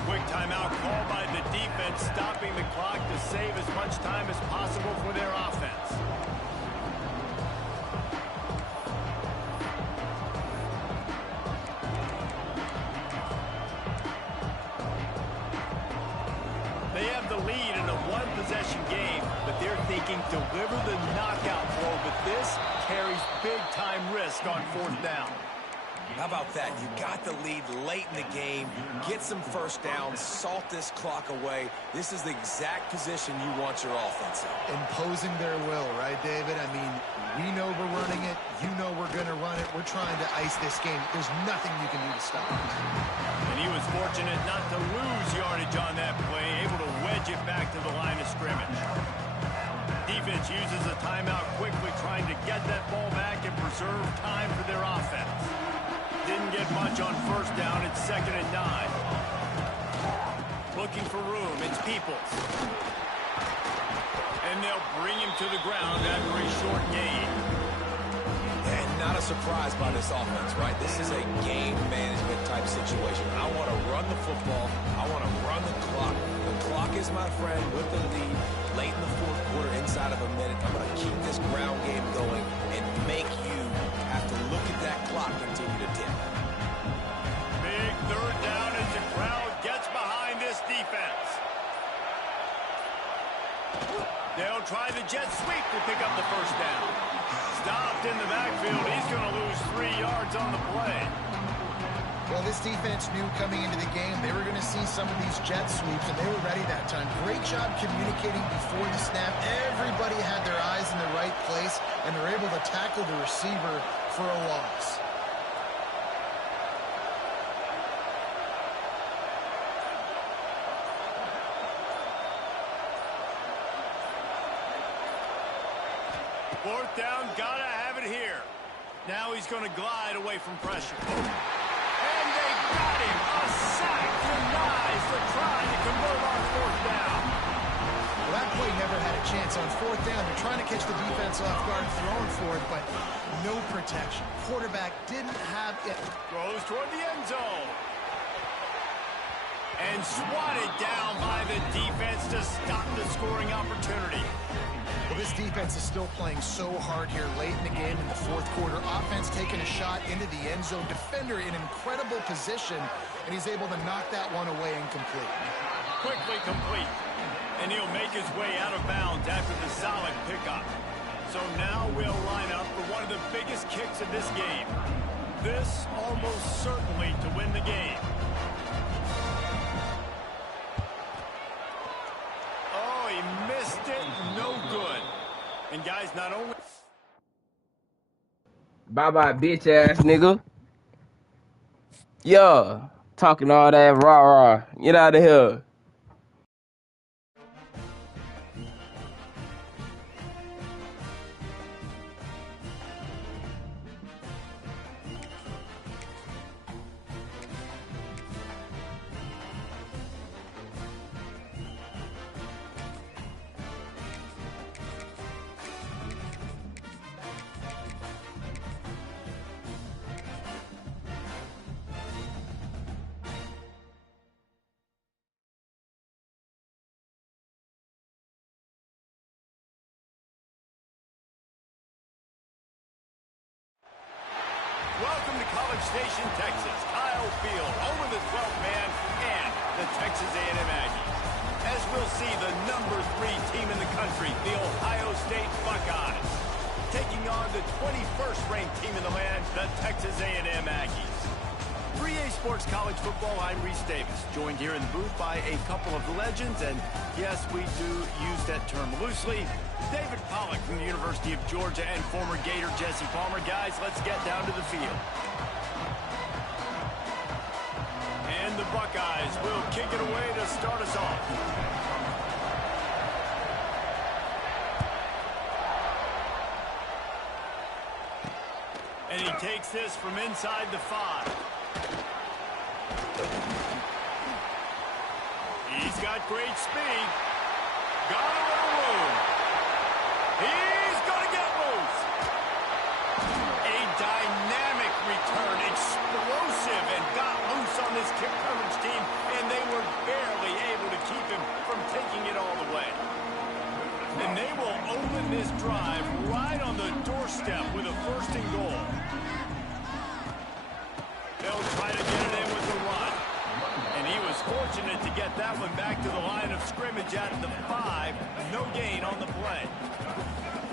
Quick timeout called by the defense, stopping the clock to save as much time as possible for their offense. They have the lead in a one-possession game, but they're thinking deliver the knockout blow, but this carries big-time risk on fourth down. How about that? You got the lead late in the game. Get some first downs. Salt this clock away. This is the exact position you want your offense in. Imposing their will, right, David? I mean, we know we're running it. You know we're going to run it. We're trying to ice this game. There's nothing you can do to stop it. And he was fortunate not to lose yardage on that play, able to wedge it back to the line of scrimmage. Defense uses a timeout quickly, trying to get that ball back and preserve time for their offense. Didn't get much on first down. It's 2nd and 9. Looking for room. It's Peoples. And they'll bring him to the ground after a short gain. And not a surprise by this offense, right? This is a game management type situation. I want to run the football. I want to run the clock. The clock is my friend with the lead late in the fourth quarter, inside of a minute. I'm going to keep this ground game going and make you have to look at that clock continue to tick. Big third down as the crowd gets behind this defense. They'll try the jet sweep to pick up the first down. Stopped in the backfield. He's going to lose 3 yards on the play. Well, this defense knew coming into the game they were going to see some of these jet sweeps, and they were ready that time. Great job communicating before the snap. Everybody had their eyes in the right place, and they're able to tackle the receiver for a loss. Fourth down, gotta have it here. Now he's going to glide away from pressure. And they got him. A sack denies the try to convert on fourth down. Well, that play never had a chance on fourth down. They're trying to catch the defense off guard, throwing for it, but no protection. Quarterback didn't have it. Throws toward the end zone. And swatted down by the defense to stop the scoring opportunity. Well, this defense is still playing so hard here late in the game in the fourth quarter. Offense taking a shot into the end zone. Defender in incredible position, and he's able to knock that one away incomplete. Quickly complete. And he'll make his way out of bounds after the solid pickup. So now we'll line up for one of the biggest kicks of this game. This almost certainly to win the game. Oh, he missed it. No good. And guys, not only... Bye-bye, bitch-ass nigga. Yeah, talking all that rah-rah. Get out of here. Welcome to College Station, Texas. Kyle Field, home of the 12th man and the Texas A&M Aggies. As we'll see, the number 3 team in the country, the Ohio State Buckeyes, taking on the 21st ranked team in the land, the Texas A&M Aggies. 3A Sports College Football, I'm Reese Davis, joined here in the booth by a couple of legends, and yes, we do use that term loosely. David Pollack from the University of Georgia and former Gator Jesse Palmer. Guys, let's get down to the field. And the Buckeyes will kick it away to start us off. And he takes this from inside the 5. He's got great speed. Got a little room. He's going to get loose. A dynamic return, explosive, and got loose on this kick coverage team, and they were barely able to keep him from taking it all the way. And they will open this drive right on the doorstep with a 1st and goal. They'll try to get it in with the run. And he was fortunate to get that one back to the line of scrimmage at the 5. No gain on the play.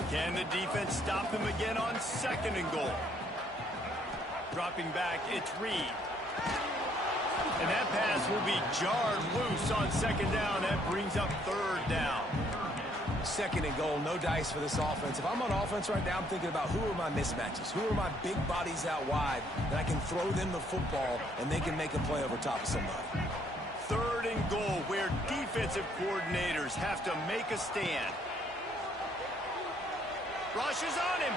Can the defense stop them again on 2nd and goal? Dropping back, it's Reed. And that pass will be jarred loose on 2nd down. That brings up 3rd down. 2nd and goal, no dice for this offense. If I'm on offense right now, I'm thinking about who are my mismatches? Who are my big bodies out wide that I can throw them the football and they can make a play over top of somebody? 3rd and goal, where defensive coordinators have to make a stand. Rushes on him.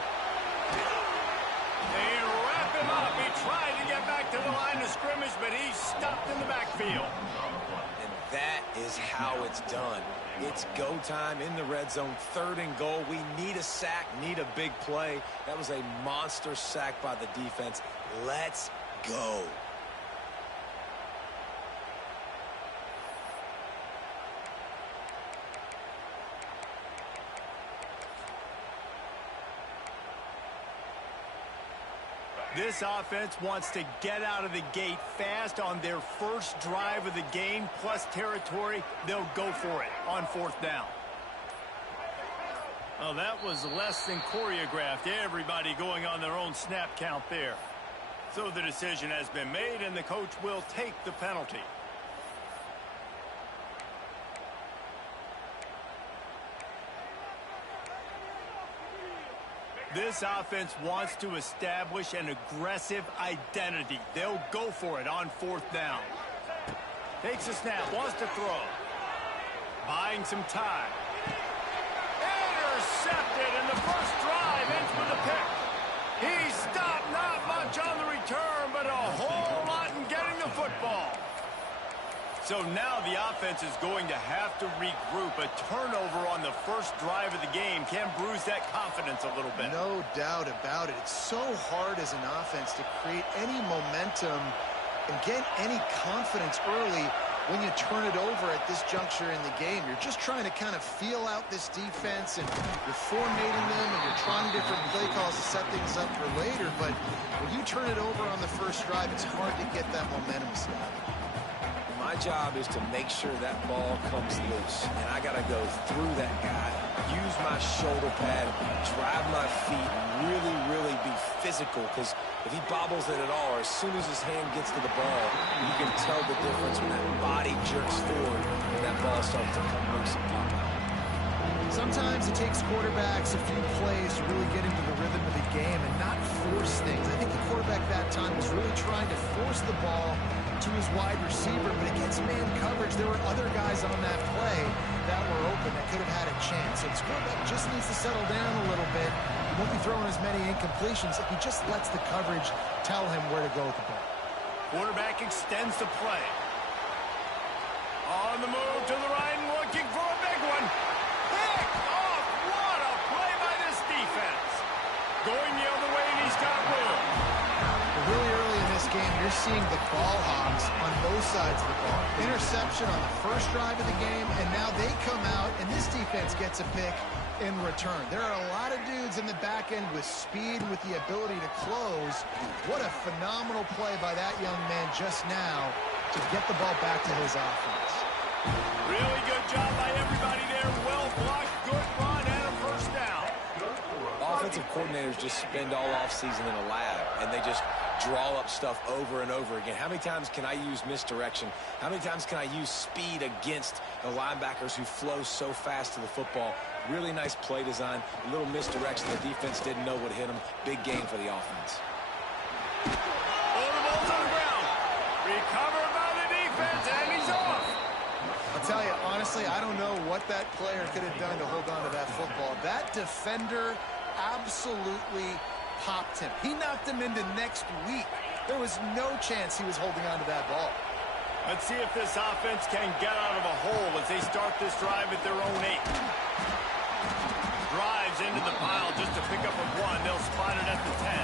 They wrap him up. He tried to get back to the line of scrimmage, but he's stopped in the backfield. And that is how it's done. It's go time in the red zone, 3rd and goal. We need a sack, need a big play. That was a monster sack by the defense. Let's go. This offense wants to get out of the gate fast on their first drive of the game, plus territory. They'll go for it on 4th down. Oh, that was less than choreographed. Everybody going on their own snap count there. So the decision has been made, and the coach will take the penalty. This offense wants to establish an aggressive identity. They'll go for it on 4th down. Takes a snap, wants to throw. Buying some time. Intercepted, and the first drive ends with a pick. He stopped, not much on the return, but a whole lot in getting the football. So now the offense is going to have to regroup. A turnover on the first drive of the game can bruise that confidence a little bit. No doubt about it. It's so hard as an offense to create any momentum and get any confidence early when you turn it over at this juncture in the game. You're just trying to kind of feel out this defense, and you're formatting them, and you're trying different play calls to set things up for later. But when you turn it over on the first drive, it's hard to get that momentum started. My job is to make sure that ball comes loose, and I got to go through that guy, use my shoulder pad, drive my feet, and really be physical, because if he bobbles it at all, or as soon as his hand gets to the ball, you can tell the difference when that body jerks forward and that ball starts to come loose and pop out. Sometimes it takes quarterbacks a few plays to really get into the rhythm of the game and not force things. I think the quarterback that time was really trying to force the ball to his wide receiver, but against man coverage, there were other guys on that play that were open that could have had a chance. So the quarterback just needs to settle down a little bit. He won't be throwing as many incompletions if he just lets the coverage tell him where to go with the ball. Quarterback extends the play. On the move to the right and looking for a big one. Pick off! What a play by this defense. Going the other way, and he's got room. Really early in this game, you're seeing the ball hogs on both sides of the ball. Interception on the first drive of the game, and now they come out, and this defense gets a pick in return. There are a lot of dudes in the back end with speed, with the ability to close. What a phenomenal play by that young man just now to get the ball back to his offense. Really good job by everybody there. Well blocked, good run, and a first down. Offensive coordinators just spend all offseason in a lab, and they just draw up stuff over and over again. How many times can I use misdirection? How many times can I use speed against the linebackers who flow so fast to the football? Really nice play design, a little misdirection. The defense didn't know what hit them. Big game for the offense. Oh, the ball's on the ground. Recovered by the defense, and he's off. I'll tell you, honestly, I don't know what that player could have done to hold on to that football. That defender absolutely popped him. He knocked him into next week. There was no chance he was holding on to that ball. Let's see if this offense can get out of a hole as they start this drive at their own 8. Drives into the pile just to pick up a 1. They'll spot it at the 10.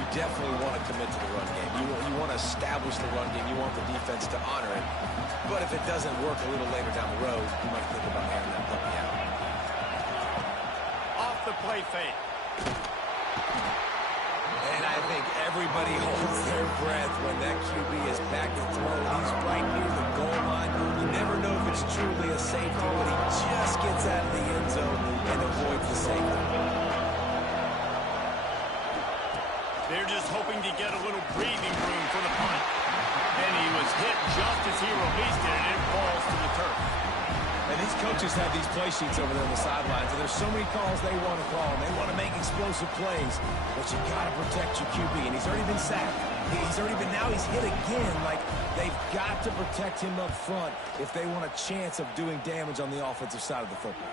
You definitely want to commit to the run game. You want to establish the run game. You want the defense to honor it. But if it doesn't work a little later down the road, you might think about having that puppy out. Off the play fake. And I think everybody holds their breath when that QB is back to throw. He's right near the goal line. You never know if it's truly a safety, but he just gets out of the end zone and avoids the safety. They're just hoping to get a little breathing room for the punt. And he was hit just as he released it, and it falls to the turf. And these coaches have these play sheets over there on the sidelines, and there's so many calls they want to call, and they want to make explosive plays, but you got to protect your QB, and he's already been sacked. Now he's hit again. Like, they've got to protect him up front if they want a chance of doing damage on the offensive side of the football.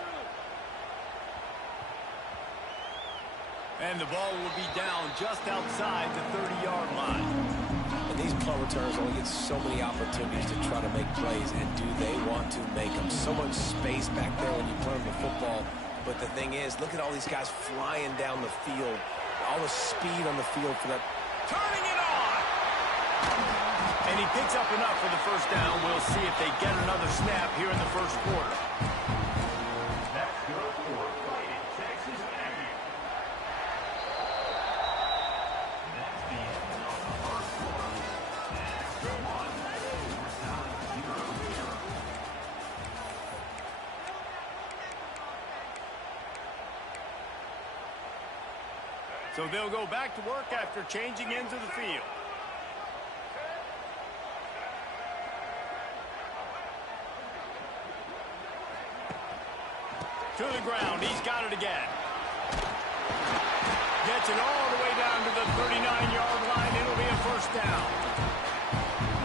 And the ball will be down just outside the 30-yard line. These punt returners only get so many opportunities to try to make plays, and do they want to make them? So much space back there when you punt the football. But the thing is, look at all these guys flying down the field. All the speed on the field for that. Turning it on! And he picks up enough for the first down. We'll see if they get another snap here in the first quarter. That's good for fighting Texas A&M. That's the end of the first quarter. After 1, we're down 0-0. So they'll go back to work after changing into the field. To the ground. He's got it again. Gets it all the way down to the 39-yard line. It'll be a first down.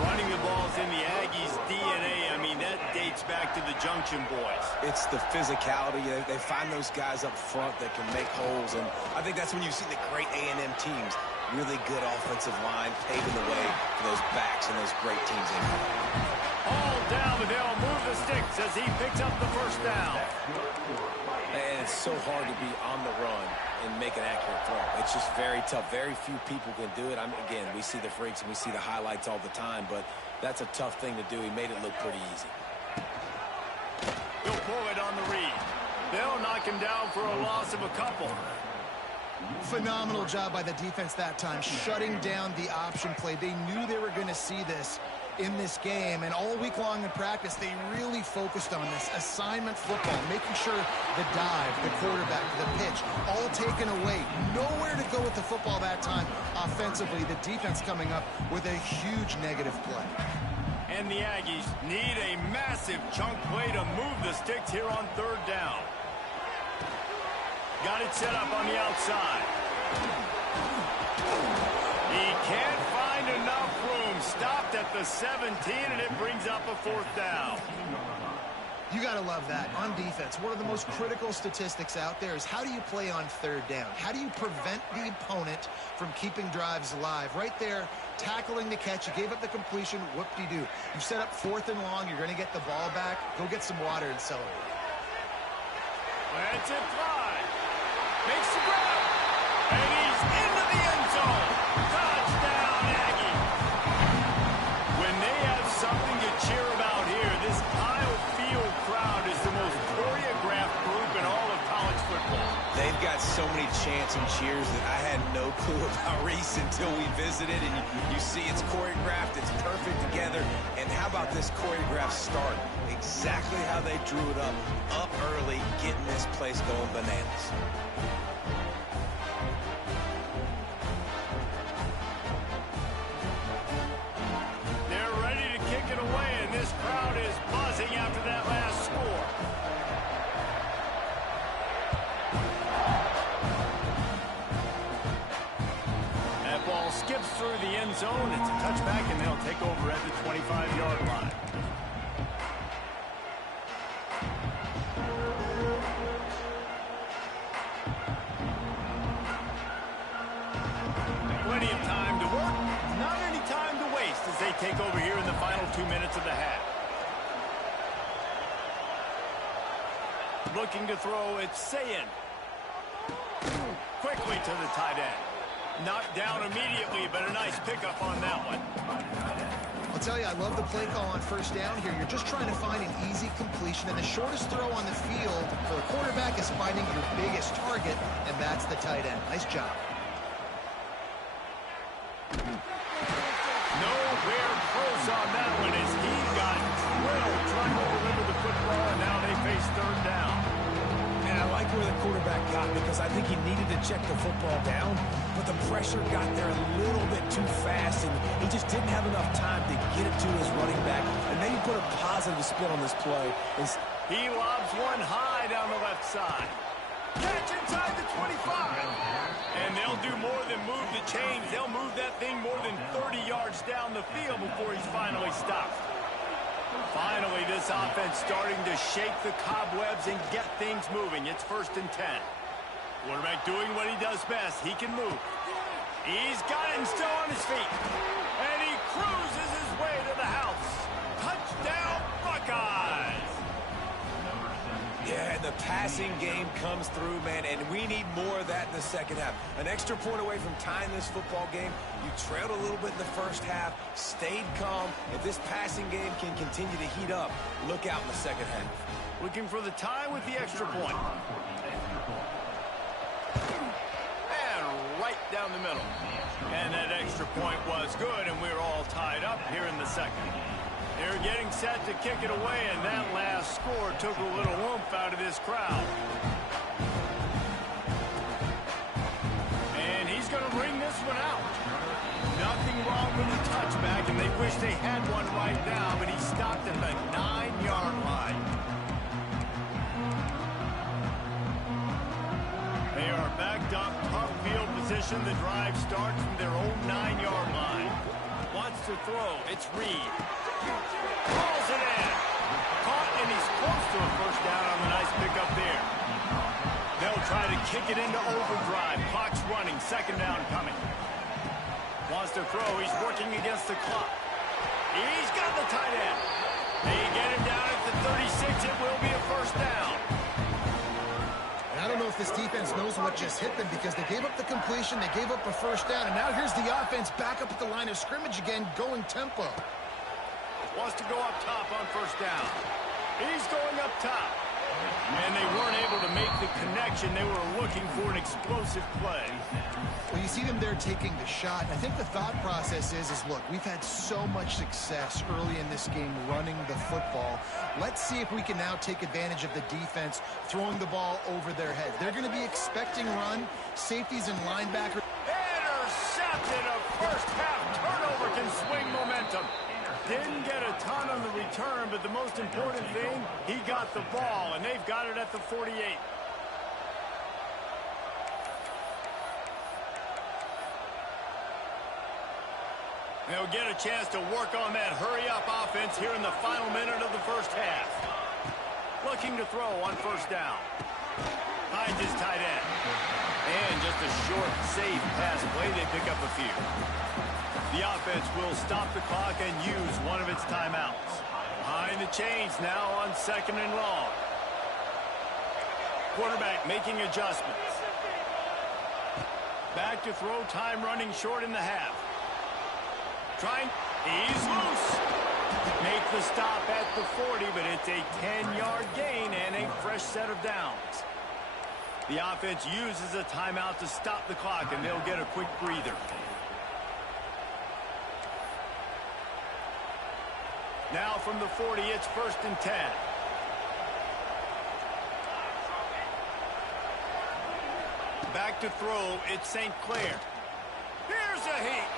Running the ball's in the Aggies' DNA. I mean, that dates back to the Junction Boys. It's the physicality. They find those guys up front that can make holes, and I think that's when you see the great A&M teams. Really good offensive line paving the way for those backs and those great teams in here. All down, but they'll move the sticks as he picks up the first down. And it's so hard to be on the run and make an accurate throw. It's just very tough. Very few people can do it. Again, we see the freaks and we see the highlights all the time, but that's a tough thing to do. He made it look pretty easy. He'll pull it on the read. They'll knock him down for a loss of a couple. Phenomenal job by the defense that time, shutting down the option play. They knew they were going to see this in this game, and all week long in practice, they really focused on this assignment football, making sure the dive, the quarterback, the pitch, all taken away. Nowhere to go with the football that time offensively. The defense coming up with a huge negative play. And the Aggies need a massive chunk play to move the sticks here on third down. Got it set up on the outside. He can't find enough room. Stopped at the 17, and it brings up a fourth down. You got to love that. On defense, one of the most critical statistics out there is how do you play on third down? How do you prevent the opponent from keeping drives alive? Right there, tackling the catch. You gave up the completion. Whoop-de-doo. You set up fourth and long. You're going to get the ball back. Go get some water and celebrate. That's it, fly. Makes the grab. And he's into the end zone. Touchdown, Aggie. When they have something to cheer about here, this Kyle Field crowd is the most choreographed group in all of college football. They've got so many chants and cheers that I had no clue about Reese until we visited, and you see it's choreographed, it's perfect together. And how about this choreographed start? Exactly how they drew it up early, getting this place going bananas. They're ready to kick it away, and this crowd is buzzing after that last score. That ball skips through the end zone. It's a touchback, and they'll take over at the 25-yard line. Plenty of time to work, not any time to waste as they take over here in the final 2 minutes of the half. Looking to throw, it's Ncaa. Quickly to the tight end. Knocked down immediately, but a nice pickup on that one. I'll tell you, I love the play call on first down here. You're just trying to find an easy completion, and the shortest throw on the field for a quarterback is finding your biggest target, and that's the tight end. Nice job. Nowhere close on that one as he got drilled trying to deliver the football, and now they face third down. And I like where the quarterback got because I think he needed to check the football down, but the pressure got there a little bit too fast, and he just didn't have enough time to get it to his running back and maybe put a positive spin on this play. He lobs one high down the left side. Catch inside the 25. And they'll do more than move the chains. They'll move that thing more than 30 yards down the field before he's finally stopped. Finally, this offense starting to shake the cobwebs and get things moving. It's 1st and 10. Quarterback doing what he does best. He can move. He's got it and still on his feet. And he cruises his way to the house. Touchdown, Buckeyes! Yeah, and the passing game comes through, man, and we need more of that in the second half. An extra point away from tying this football game. You trailed a little bit in the first half, stayed calm. If this passing game can continue to heat up, look out in the second half. Looking for the tie with the extra point. And right down the middle. And that extra point was good, and we're all tied up here in the second. They're getting set to kick it away, and that last score took a little oomph out of this crowd. And and they wish they had one right now, but he stopped at the 9-yard line. They are backed up, tough field position. The drive starts from their own 9-yard line. Wants to throw. It's Reed. Throws it in. Caught, and he's close to a first down on the nice pickup there. They'll try to kick it into overdrive. Clock's running. Second down coming. Wants to throw. He's working against the clock. He's got the tight end. They get him down at the 36. It will be a first down. And I don't know if this defense knows what just hit them because they gave up the completion, they gave up a first down, and now here's the offense back up at the line of scrimmage again, going tempo. Wants to go up top on first down. He's going up top. And they weren't able to make the connection. They were looking for an explosive play. Well, you see them there taking the shot. I think the thought process is look, we've had so much success early in this game running the football. Let's see if we can now take advantage of the defense throwing the ball over their head. They're going to be expecting run. Safeties and linebackers. Intercepted. A first half turnover can swing momentum. Didn't get a ton on the return, but the most important thing, he got the ball, and they've got it at the 48. They'll get a chance to work on that hurry-up offense here in the final minute of the first half. Looking to throw on first down. Finds his tight end. And just a short, safe pass play. They pick up a few. The offense will stop the clock and use one of its timeouts. Behind the chains now on second and long. Quarterback making adjustments. Back to throw, time running short in the half. Trying, he's loose. Make the stop at the 40, but it's a 10-yard gain and a fresh set of downs. The offense uses a timeout to stop the clock, and they'll get a quick breather. Now from the 40, it's 1st and 10. Back to throw, it's St. Clair. Here's a heat.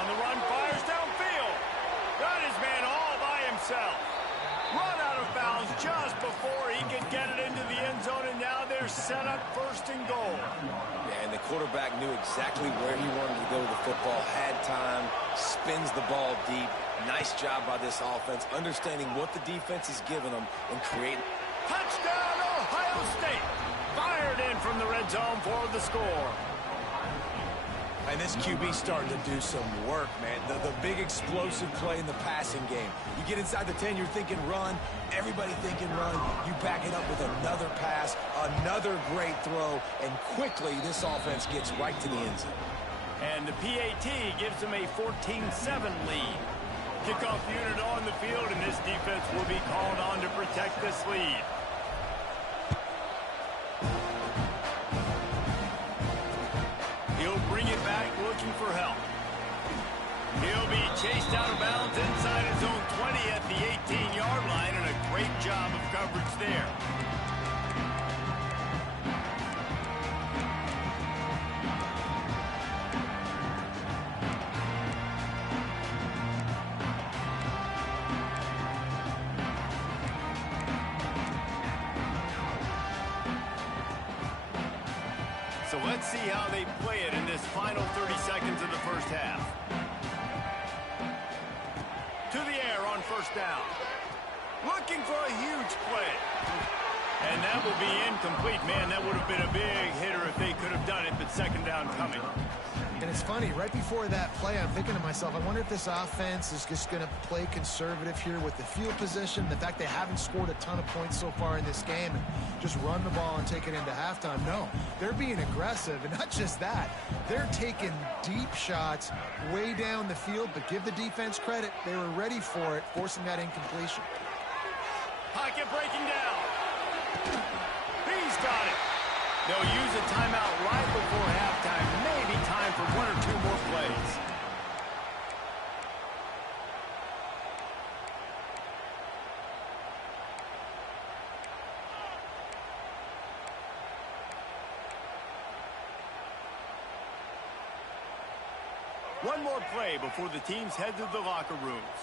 On the run, fires downfield. Got his man all by himself. Run out of bounds just before he could get it into the end zone, and now they're set up 1st and goal. Yeah, and the quarterback knew exactly where he wanted to go with the football, had time, spins the ball deep. Nice job by this offense, understanding what the defense is giving them and creating. Touchdown, Ohio State. Fired in from the red zone for the score. And this QB starting to do some work, man. The big explosive play in the passing game. You get inside the 10, you're thinking run. Everybody thinking run. You back it up with another pass, another great throw, and quickly this offense gets right to the end zone. And the PAT gives them a 14-7 lead. Kickoff unit on the field, and this defense will be called on to protect this lead. He'll bring it back looking for help. He'll be chased out of bounds inside his own 20 at the 18-yard line, and a great job of coverage there. So let's see how they play it in this final 30 seconds of the first half. To the air on first down. Looking for a huge play. And that will be incomplete. Man, that would have been a big hitter if they could have done it, but second down coming. And it's funny, right before that play, I'm thinking to myself, I wonder if this offense is just going to play conservative here with the field position, the fact they haven't scored a ton of points so far in this game, and just run the ball and take it into halftime. No, they're being aggressive, and not just that. They're taking deep shots way down the field, but give the defense credit. They were ready for it, forcing that incompletion. Pocket breaking down. He's got it. They'll use a timeout right before halftime. Maybe time for one or two more plays. One more play before the teams head to the locker rooms.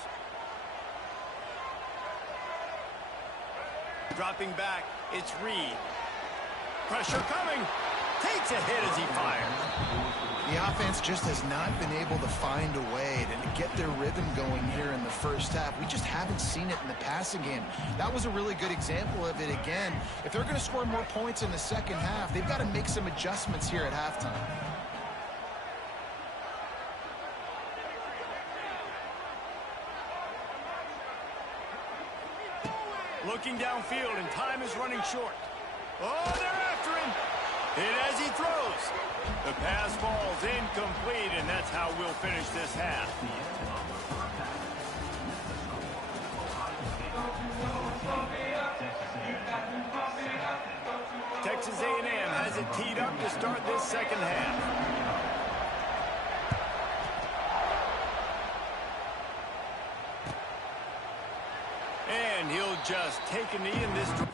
Dropping back, it's Reed. Pressure coming. Takes a hit as he fires. The offense just has not been able to find a way to get their rhythm going here in the first half. We just haven't seen it in the passing game. That was a really good example of it again. If they're going to score more points in the second half, they've got to make some adjustments here at halftime. Looking downfield, and time is running short. Oh, they're after him. Hit as he throws. The pass falls incomplete, and that's how we'll finish this half. Texas A&M has it teed up to start this second half. And he'll just take a knee in this drive.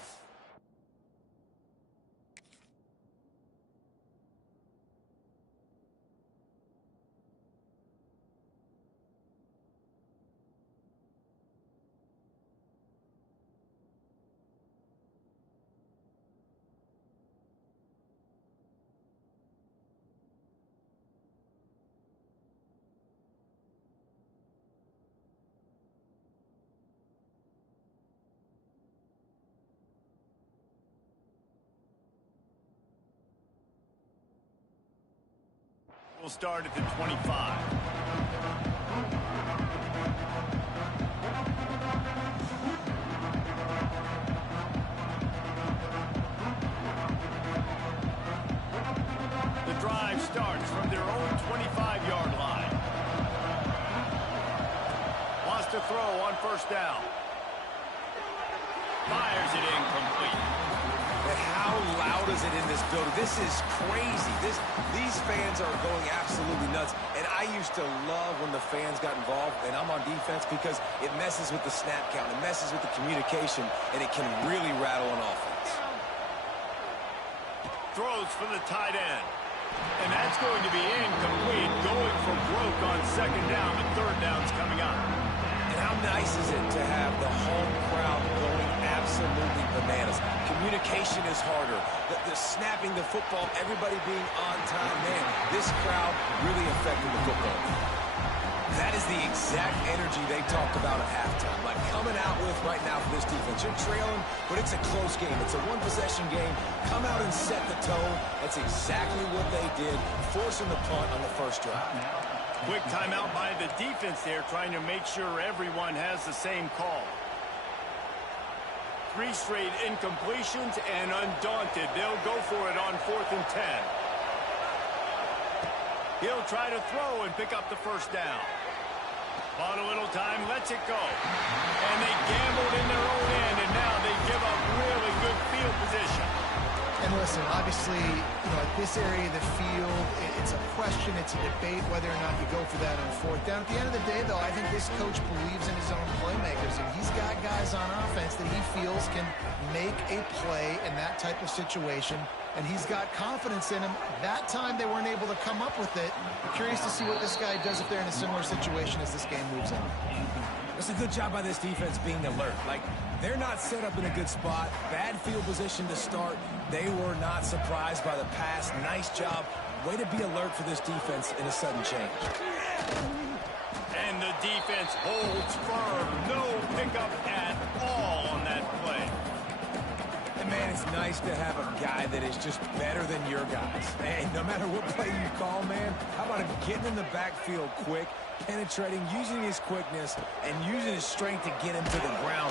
We'll start at the 25. The drive starts from their own 25-yard line. Wants to throw on first down. Fires it incomplete. And how loud is it in this building? This is crazy. These fans are going absolutely nuts. And I used to love when the fans got involved, and I'm on defense, because it messes with the snap count. It messes with the communication, and it can really rattle an offense. Throws for the tight end. And that's going to be incomplete. Going for broke on second down. The third down's coming up. And how nice is it to have the home crowd going absolutely bananas? Communication is harder. The snapping the football, everybody being on time. Man, this crowd really affected the football. That is the exact energy they talked about at halftime. Like coming out with right now for this defense. You're trailing, but it's a close game. It's a one-possession game. Come out and set the tone. That's exactly what they did, forcing the punt on the first drive. Quick timeout by the defense there, trying to make sure everyone has the same call. 3 straight incompletions, and undaunted, they'll go for it on 4th and 10. He'll try to throw and pick up the first down. Bought a little time, lets it go. And they gambled in their own end, and now they give up really good field position. And listen, obviously, at this area of the field, it's a question, it's a debate whether or not you go for that on 4th down. At the end of the day, though, I think this coach believes in his own playmakers, and he's got guys on offense that he feels can make a play in that type of situation, and he's got confidence in him. That time, they weren't able to come up with it. I'm curious to see what this guy does if they're in a similar situation as this game moves on. It's a good job by this defense being alert. Like, they're not set up in a good spot. Bad field position to start. They were not surprised by the pass. Nice job. Way to be alert for this defense in a sudden change. And the defense holds firm. No pickup at all on that play. And, man, it's nice to have a guy that is just better than your guys. Hey, no matter what play you call, man, how about him getting in the backfield quick, penetrating, using his quickness, and using his strength to get him to the ground.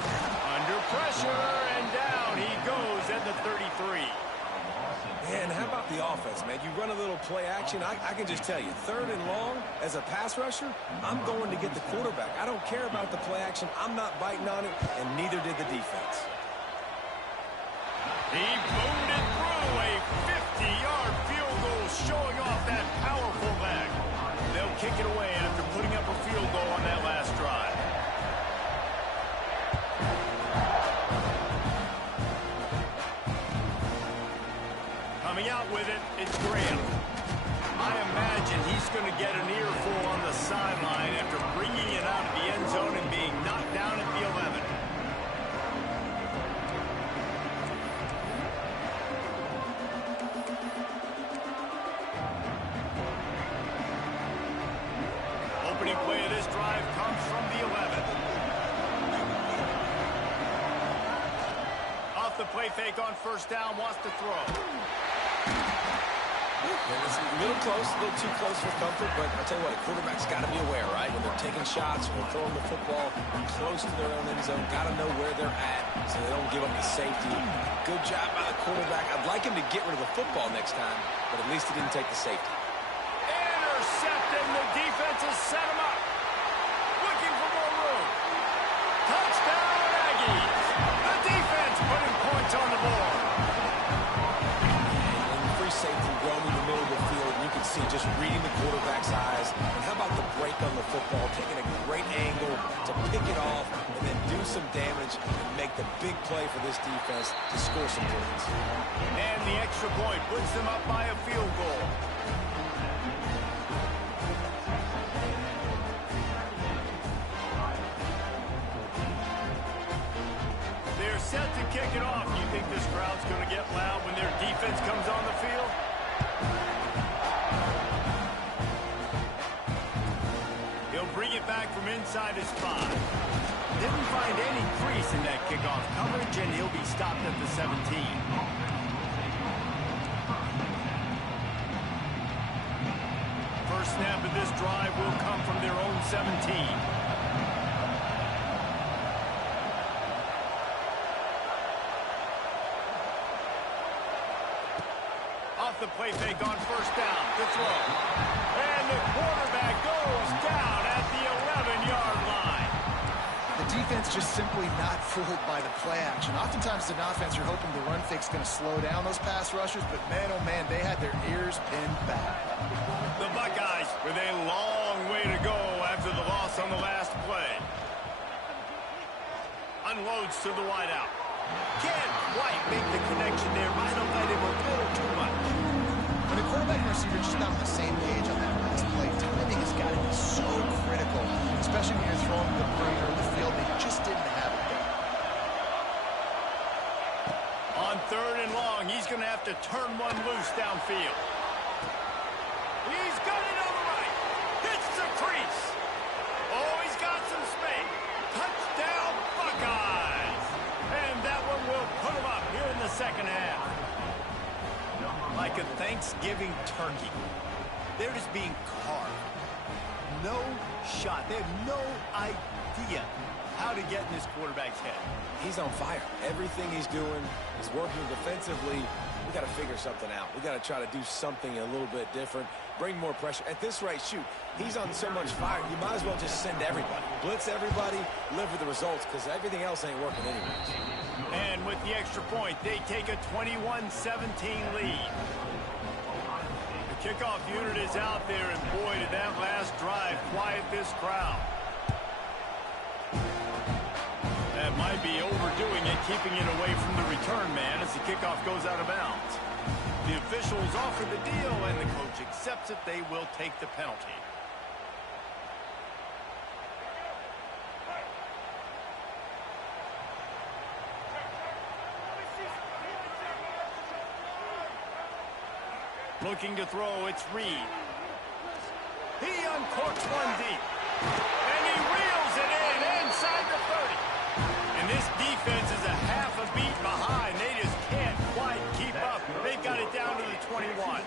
Under pressure, and down he goes at the 33. Man, how about the offense, man? You run a little play action. I can just tell you, 3rd and long, as a pass rusher, I'm going to get the quarterback. I don't care about the play action. I'm not biting on it, and neither did the defense. He boomed it through a 50-yard field goal, showing off that powerful leg. They'll kick it away after putting up a field goal on that last drive. Coming out with it, it's Graham. I imagine he's going to get an earful on the sideline after bringing it out of the end zone and being knocked down at the 11. Opening play of this drive comes from the 11. Off the play fake on first down, wants to throw. It's a little close, a little too close for comfort, but I'll tell you what, a quarterback's got to be aware, right? When they're taking shots, when they're throwing the football close to their own end zone, got to know where they're at so they don't give up the safety. Good job by the quarterback. I'd like him to get rid of the football next time, but at least he didn't take the safety. Intercepted, and the defense has set him up. Looking for more room. Touchdown, Aggies. The defense putting points on the board. Safety roaming the middle of the field, and you can see just reading the quarterback's eyes. And how about the break on the football, taking a great angle to pick it off and then do some damage and make the big play for this defense to score some points. And the extra point puts them up by a field goal. They're set to kick it off. You think this crowd's going to get loud when their defense comes on the field? He'll bring it back from inside his 5. Didn't find any crease in that kickoff coverage, and he'll be stopped at the 17. First snap of this drive will come from their own 17. The play fake on first down, the throw. And the quarterback goes down at the 11-yard line. The defense just simply not fooled by the play action. Oftentimes as an offense, you're hoping the run fake's going to slow down those pass rushers, but man, oh man, they had their ears pinned back. The Buckeyes with a long way to go after the loss on the last play. Unloads to the wideout. Can't quite make the connection there. Might have let him a little too much. When a quarterback and receiver just not on the same page on that last play, timing has got to be so critical, especially when you're throwing the perimeter of the field. They just didn't have it there. On 3rd and long, he's going to have to turn one loose downfield. He's got it on the right. Hits the crease. Oh, he's got some space. Touchdown, Buckeyes. And that one will put him up here in the second half. Like a Thanksgiving turkey. They're just being carved. No shot. They have no idea how to get in this quarterback's head. He's on fire. Everything he's doing is working defensively. We got to figure something out. We got to try to do something a little bit different. Bring more pressure. At this rate, shoot, he's on so much fire, you might as well just send everybody. Blitz everybody, live with the results, because everything else ain't working anyways. And with the extra point, they take a 21-17 lead. The kickoff unit is out there, and boy, did that last drive quiet this crowd. That might be overdoing it, keeping it away from the return man as the kickoff goes out of bounds. The officials offer the deal, and the coach accepts it. They will take the penalty. Looking to throw, it's Reed. He uncorks one deep. And he reels it in inside the 30. And this defense is a half a beat behind. They just can't quite keep up. They've got it down to the 21.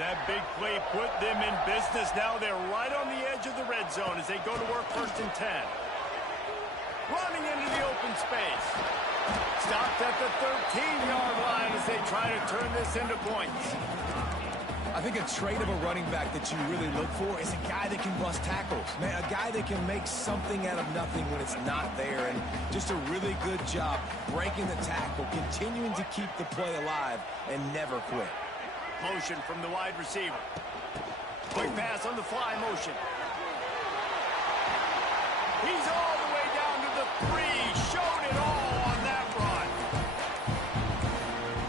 That big play put them in business. Now they're right on the edge of the red zone as they go to work 1st and 10. Running into the open space. Stopped at the 13-yard line as they try to turn this into points. I think a trait of a running back that you really look for is a guy that can bust tackles. Man, a guy that can make something out of nothing when it's not there. And just a really good job breaking the tackle, continuing to keep the play alive, and never quit. Motion from the wide receiver. Quick pass on the fly motion. He's all the way down to the 3. Showed it all on that run.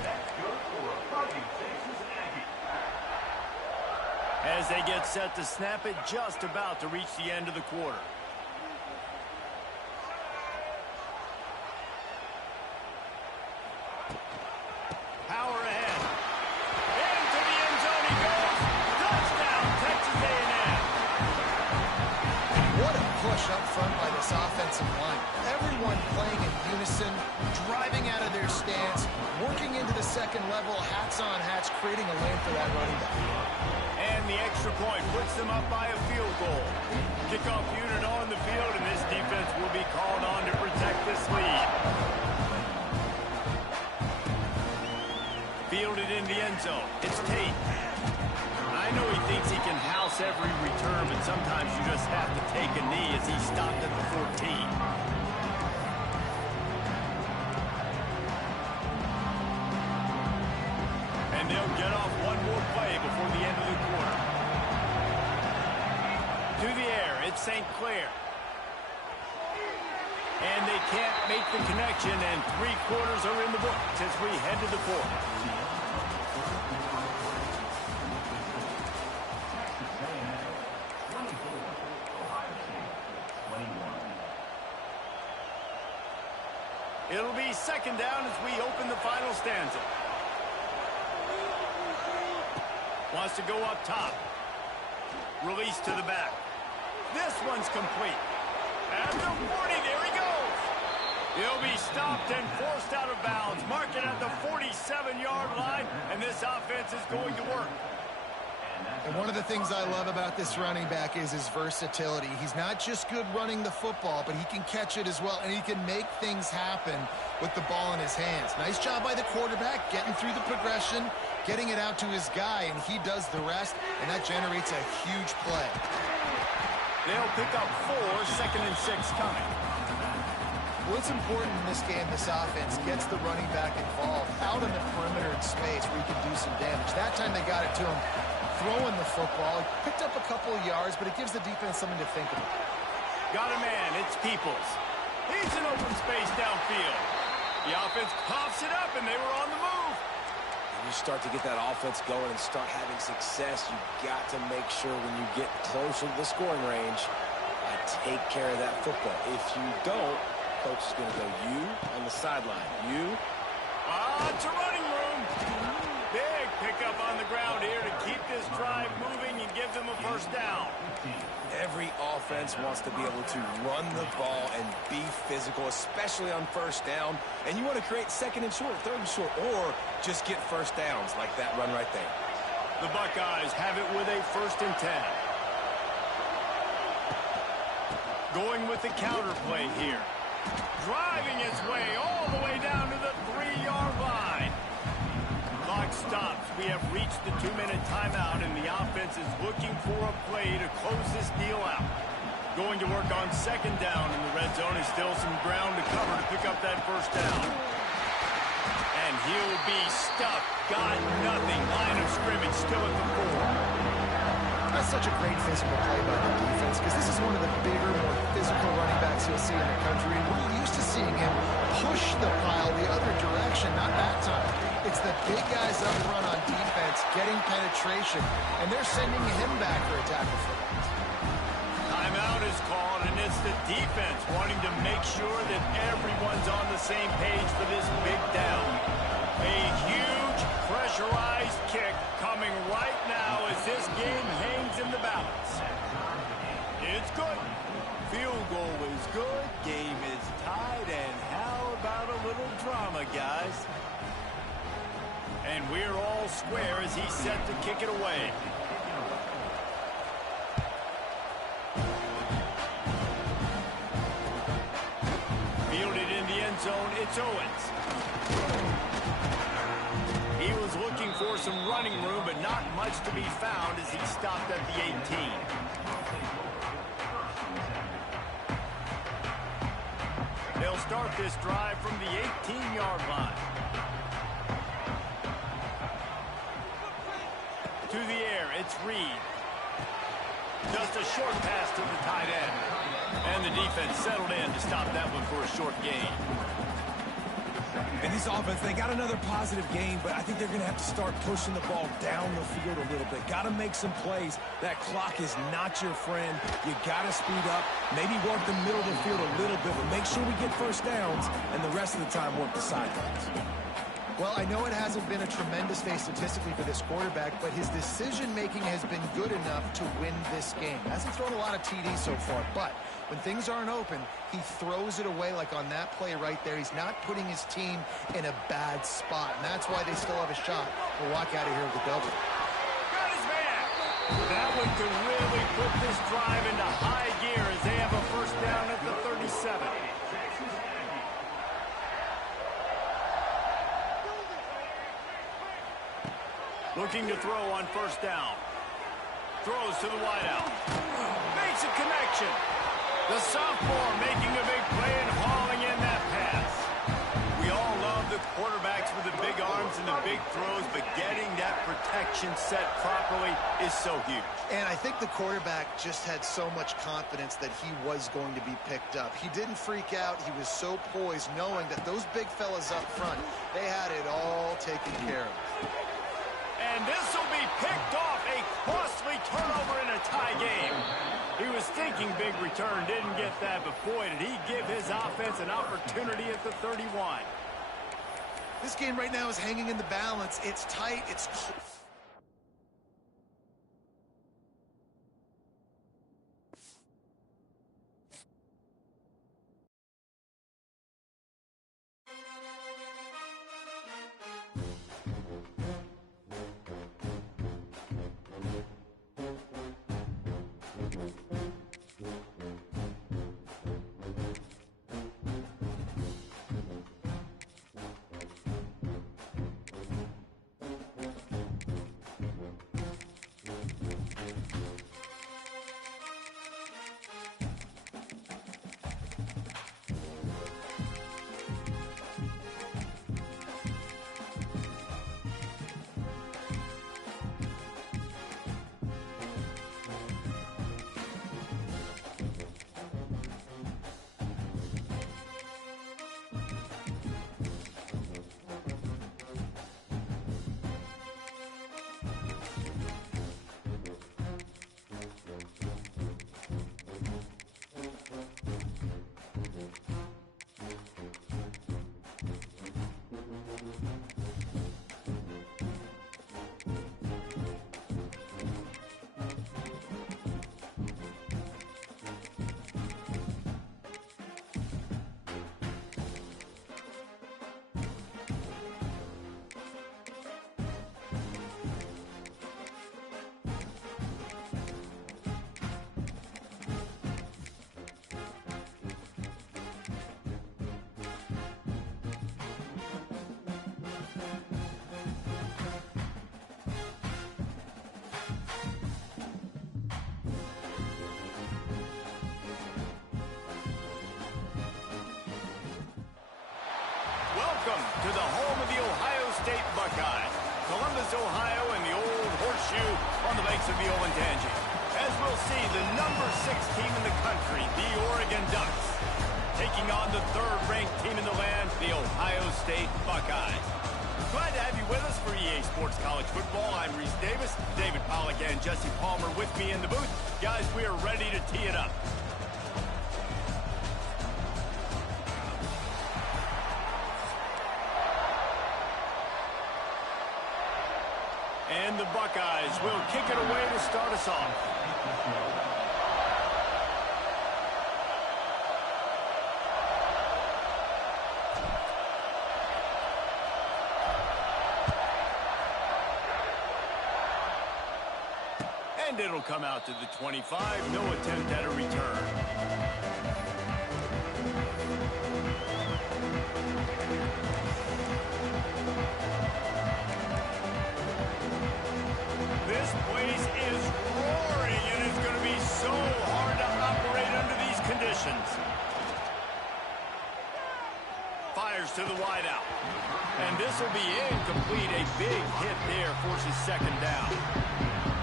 That's good for a Fighting Texas Aggie. they get set to snap it, just about to reach the end of the quarter. Power ahead. Into the end zone he goes. Touchdown, Texas A&M. What a push up front by this offensive line. Everyone playing in unison, driving out of their stance, working into the second level, hats on hats, creating a lane for that running back. And the extra point puts them up by a field goal. Kickoff unit on the field, and this defense will be called on to protect this lead. Fielded in the end zone. It's Tate. I know he thinks he can house every return, but sometimes you just have to take a knee as he stopped at the 14. And they'll get off one more play before the end of the quarter. To the air, it's St. Clair. And they can't make the connection, and 3 quarters are in the books as we head to the fourth. It'll be second down as we open the final stanza. Wants to go up top. Release to the back. This one's complete. At the 40, there he goes. He'll be stopped and forced out of bounds. Mark it at the 47-yard line, and this offense is going to work. And one of the things I love about this running back is his versatility. He's not just good running the football, but he can catch it as well, and he can make things happen with the ball in his hands. Nice job by the quarterback, getting through the progression, getting it out to his guy, and he does the rest, and that generates a huge play. They'll pick up 4, second and 6 coming. What's important in this game, this offense gets the running back involved out in the perimeter in space where he can do some damage. That time they got it to him throwing the football. He picked up a couple of yards, but it gives the defense something to think about. Got a man, it's Peoples. He's in open space downfield. The offense pops it up, and they were on the move. When you start to get that offense going and start having success, you got to make sure when you get closer to the scoring range, take care of that football. If you don't, coach is going to go you on the sideline. You. It's a running room. Big pickup on the ground here to keep this drive moving and give them a first down. Every offense wants to be able to run the ball and be physical, especially on first down. And you want to create second and short, third and short, or just get first downs like that run right there. The Buckeyes have it with a 1st and 10. Going with the counter play here. Driving his way all the way down to the 3-yard line. Clock stops. We have reached the 2-minute timeout, and the offense is looking for a play to close this deal out. Going to work on second down in the red zone. Is still some ground to cover to pick up that first down. And he'll be stuck. Got nothing. Line of scrimmage still at the 4. That's such a great physical play by the defense because this is one of the bigger, more physical running backs you'll see in the country. And we're used to seeing him push the pile the other direction, not that time. It's the big guys up front on defense getting penetration, and they're sending him back for a tackle for that. Timeout is called, and it's the defense wanting to make sure that everyone's on the same page for this big down. A huge pressurized kick coming right now as this game hangs in the balance. It's good. Field goal is good. Game is tied, and how about a little drama, guys? And we're all square as he's set to kick it away. Fielded in the end zone, it's Owens. He was looking for some running room, but not much to be found as he stopped at the 18. They'll start this drive from the 18-yard line. To the air, it's Reed. Just a short pass to the tight end. And the defense settled in to stop that one for a short gain. And this offense, they got another positive game, but I think they're going to have to start pushing the ball down the field a little bit. Got to make some plays. That clock is not your friend. You got to speed up, maybe work the middle of the field a little bit, but make sure we get first downs, and the rest of the time work the sidelines. Well, I know it hasn't been a tremendous day statistically for this quarterback, but his decision-making has been good enough to win this game. Hasn't thrown a lot of TDs so far, but when things aren't open, he throws it away like on that play right there. He's not putting his team in a bad spot, and that's why they still have a shot to walk out of here with a double. Got his man. That one could really put this drive into high gear as they have a first down at the 37. Looking to throw on first down. Throws to the wideout. Makes a connection. The sophomore making a big play and hauling in that pass. We all love the quarterbacks with the big arms and the big throws, but getting that protection set properly is so huge. And I think the quarterback just had so much confidence that he was going to be picked up. He didn't freak out. He was so poised, knowing that those big fellas up front, they had it all taken care of. And this will be picked off, a costly turnover in a tie game. He was thinking big return, didn't get that, but boy, did he give his offense an opportunity at the 31. This game right now is hanging in the balance. It's tight. It's Welcome to the home of the Ohio State Buckeyes. Columbus, Ohio, and the old horseshoe on the banks of the Ncaa. As we'll see, the number 6 team in the country, the Oregon Ducks, taking on the third-ranked team in the land, the Ohio State Buckeyes. Glad to have you with us for EA Sports College Football. I'm Reese Davis, David Pollack, and Jesse Palmer with me in the booth. Guys, we are ready to tee it up. And the Buckeyes will kick it away to start us off. And it'll come out to the 25. No attempt at a return. This place is roaring, and it's going to be so hard to operate under these conditions. Fires to the wideout. And this will be incomplete. A big hit there forces second down.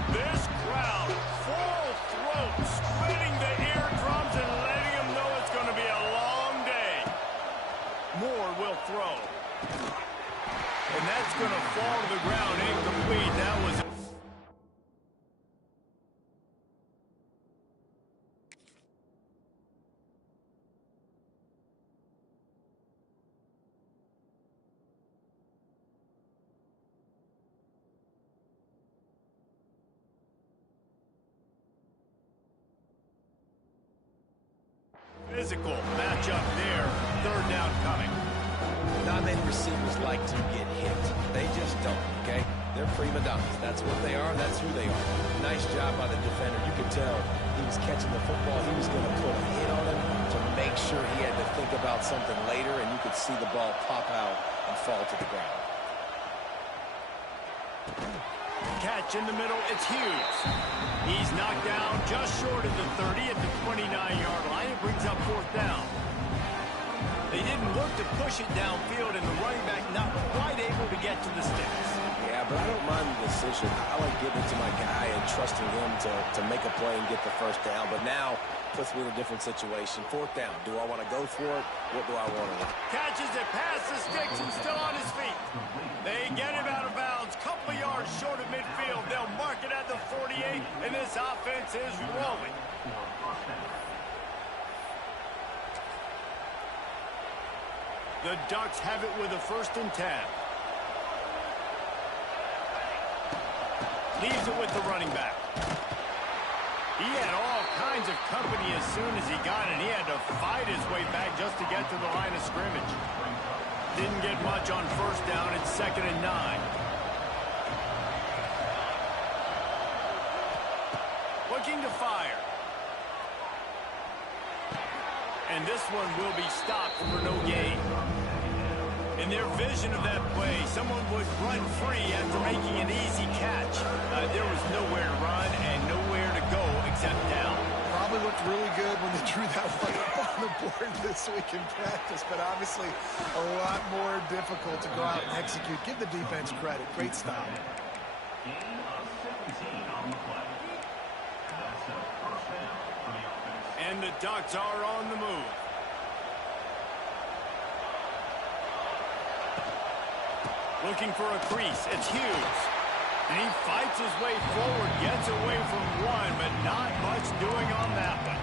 This crowd, full throat, splitting the eardrums and letting them know it's going to be a long day. Moore will throw. And that's going to fall to the ground incomplete. That was... Physical matchup there. Third down coming. Not many receivers like to get hit. They just don't, okay? They're prima donnas. That's what they are. That's who they are. Nice job by the defender. You could tell he was catching the football. He was going to put a hit on him to make sure he had to think about something later, and you could see the ball pop out and fall to the ground. Catch in the middle. It's Hughes. He's knocked down just short of the 30 at the 29-yard line. It brings up fourth down. They didn't look to push it downfield, and the running back not quite able to get to the sticks. Yeah, but I don't mind the decision. I like giving it to my guy and trusting him to make a play and get the first down. But now, puts me in a different situation. Fourth down. Do I want to go for it? What do I want to do? Catches it past the sticks and still on his feet. They get him out of bounds. Couple of yards short of midfield. They'll mark it at the 48, and this offense is rolling. The Ducks have it with a 1st and 10. Leaves it with the running back. He had all kinds of company as soon as he got it. He had to fight his way back just to get to the line of scrimmage. Didn't get much on 1st down. It's 2nd and 9. Looking to fire. And this one will be stopped for no gain. In their vision of that play, someone would run free after making an easy catch. There was nowhere to run and nowhere to go except down. Probably looked really good when they drew that one up on the board this week in practice, but obviously a lot more difficult to go out and execute. Give the defense credit. Great stop. Gain of 17 on the play. That's a first down for the offense. And the Ducks are on the move. Looking for a crease. It's Hughes. And he fights his way forward, gets away from one, but not much doing on that one.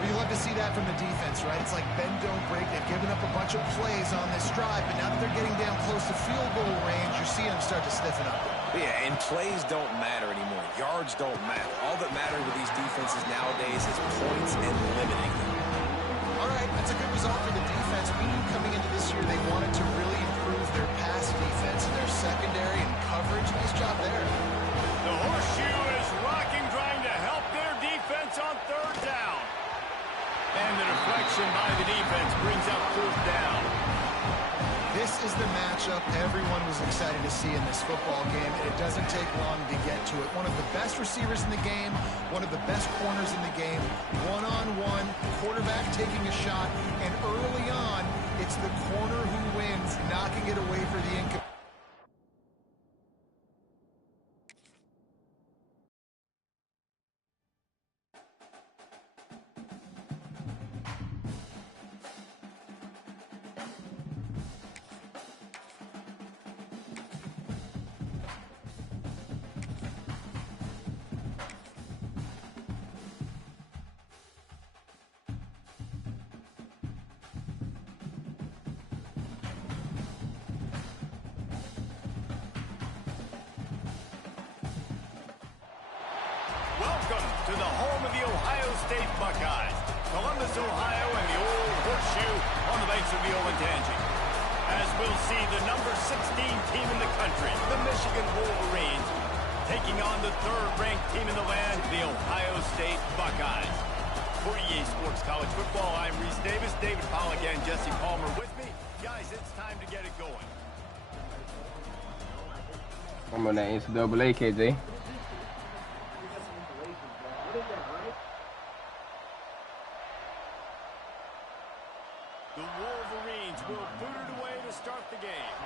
Well, you love to see that from the defense, right? It's like bend, don't break. They've given up a bunch of plays on this drive, but now that they're getting down close to field goal range, you're seeing them start to stiffen up. Yeah, and plays don't matter anymore. Yards don't matter. All that matters with these defenses nowadays is points and limiting them. All right, that's a good result for the defense. We knew coming into this year they wanted to really improve their pass defense and their secondary and coverage. Nice job there. The horseshoe is rocking, trying to help their defense on 3rd down. And the deflection by the defense brings up 4th down. This is the matchup everyone was excited to see in this football game, and it doesn't take long to get to it. One of the best receivers in the game, one of the best corners in the game, one-on-one, quarterback taking a shot, and early on, it's the corner who wins, knocking it away for the incomplete. Welcome to the home of the Ohio State Buckeyes. Columbus, Ohio, and the old horseshoe on the banks of the old Ncaa. As we'll see, the number 16 team in the country, the Michigan Wolverines, taking on the 3rd-ranked team in the land, the Ohio State Buckeyes. For EA Sports College Football, I'm Reese Davis, David Pollack, and Jesse Palmer with me. Guys, it's time to get it going. I'm on that NCAA, KJ. The Wolverines will boot it away to start the game.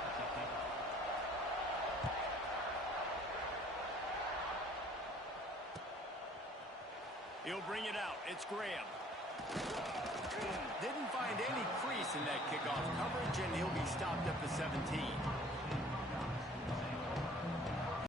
He'll bring it out. It's Graham. Didn't find any crease in that kickoff coverage, and he'll be stopped at the 17.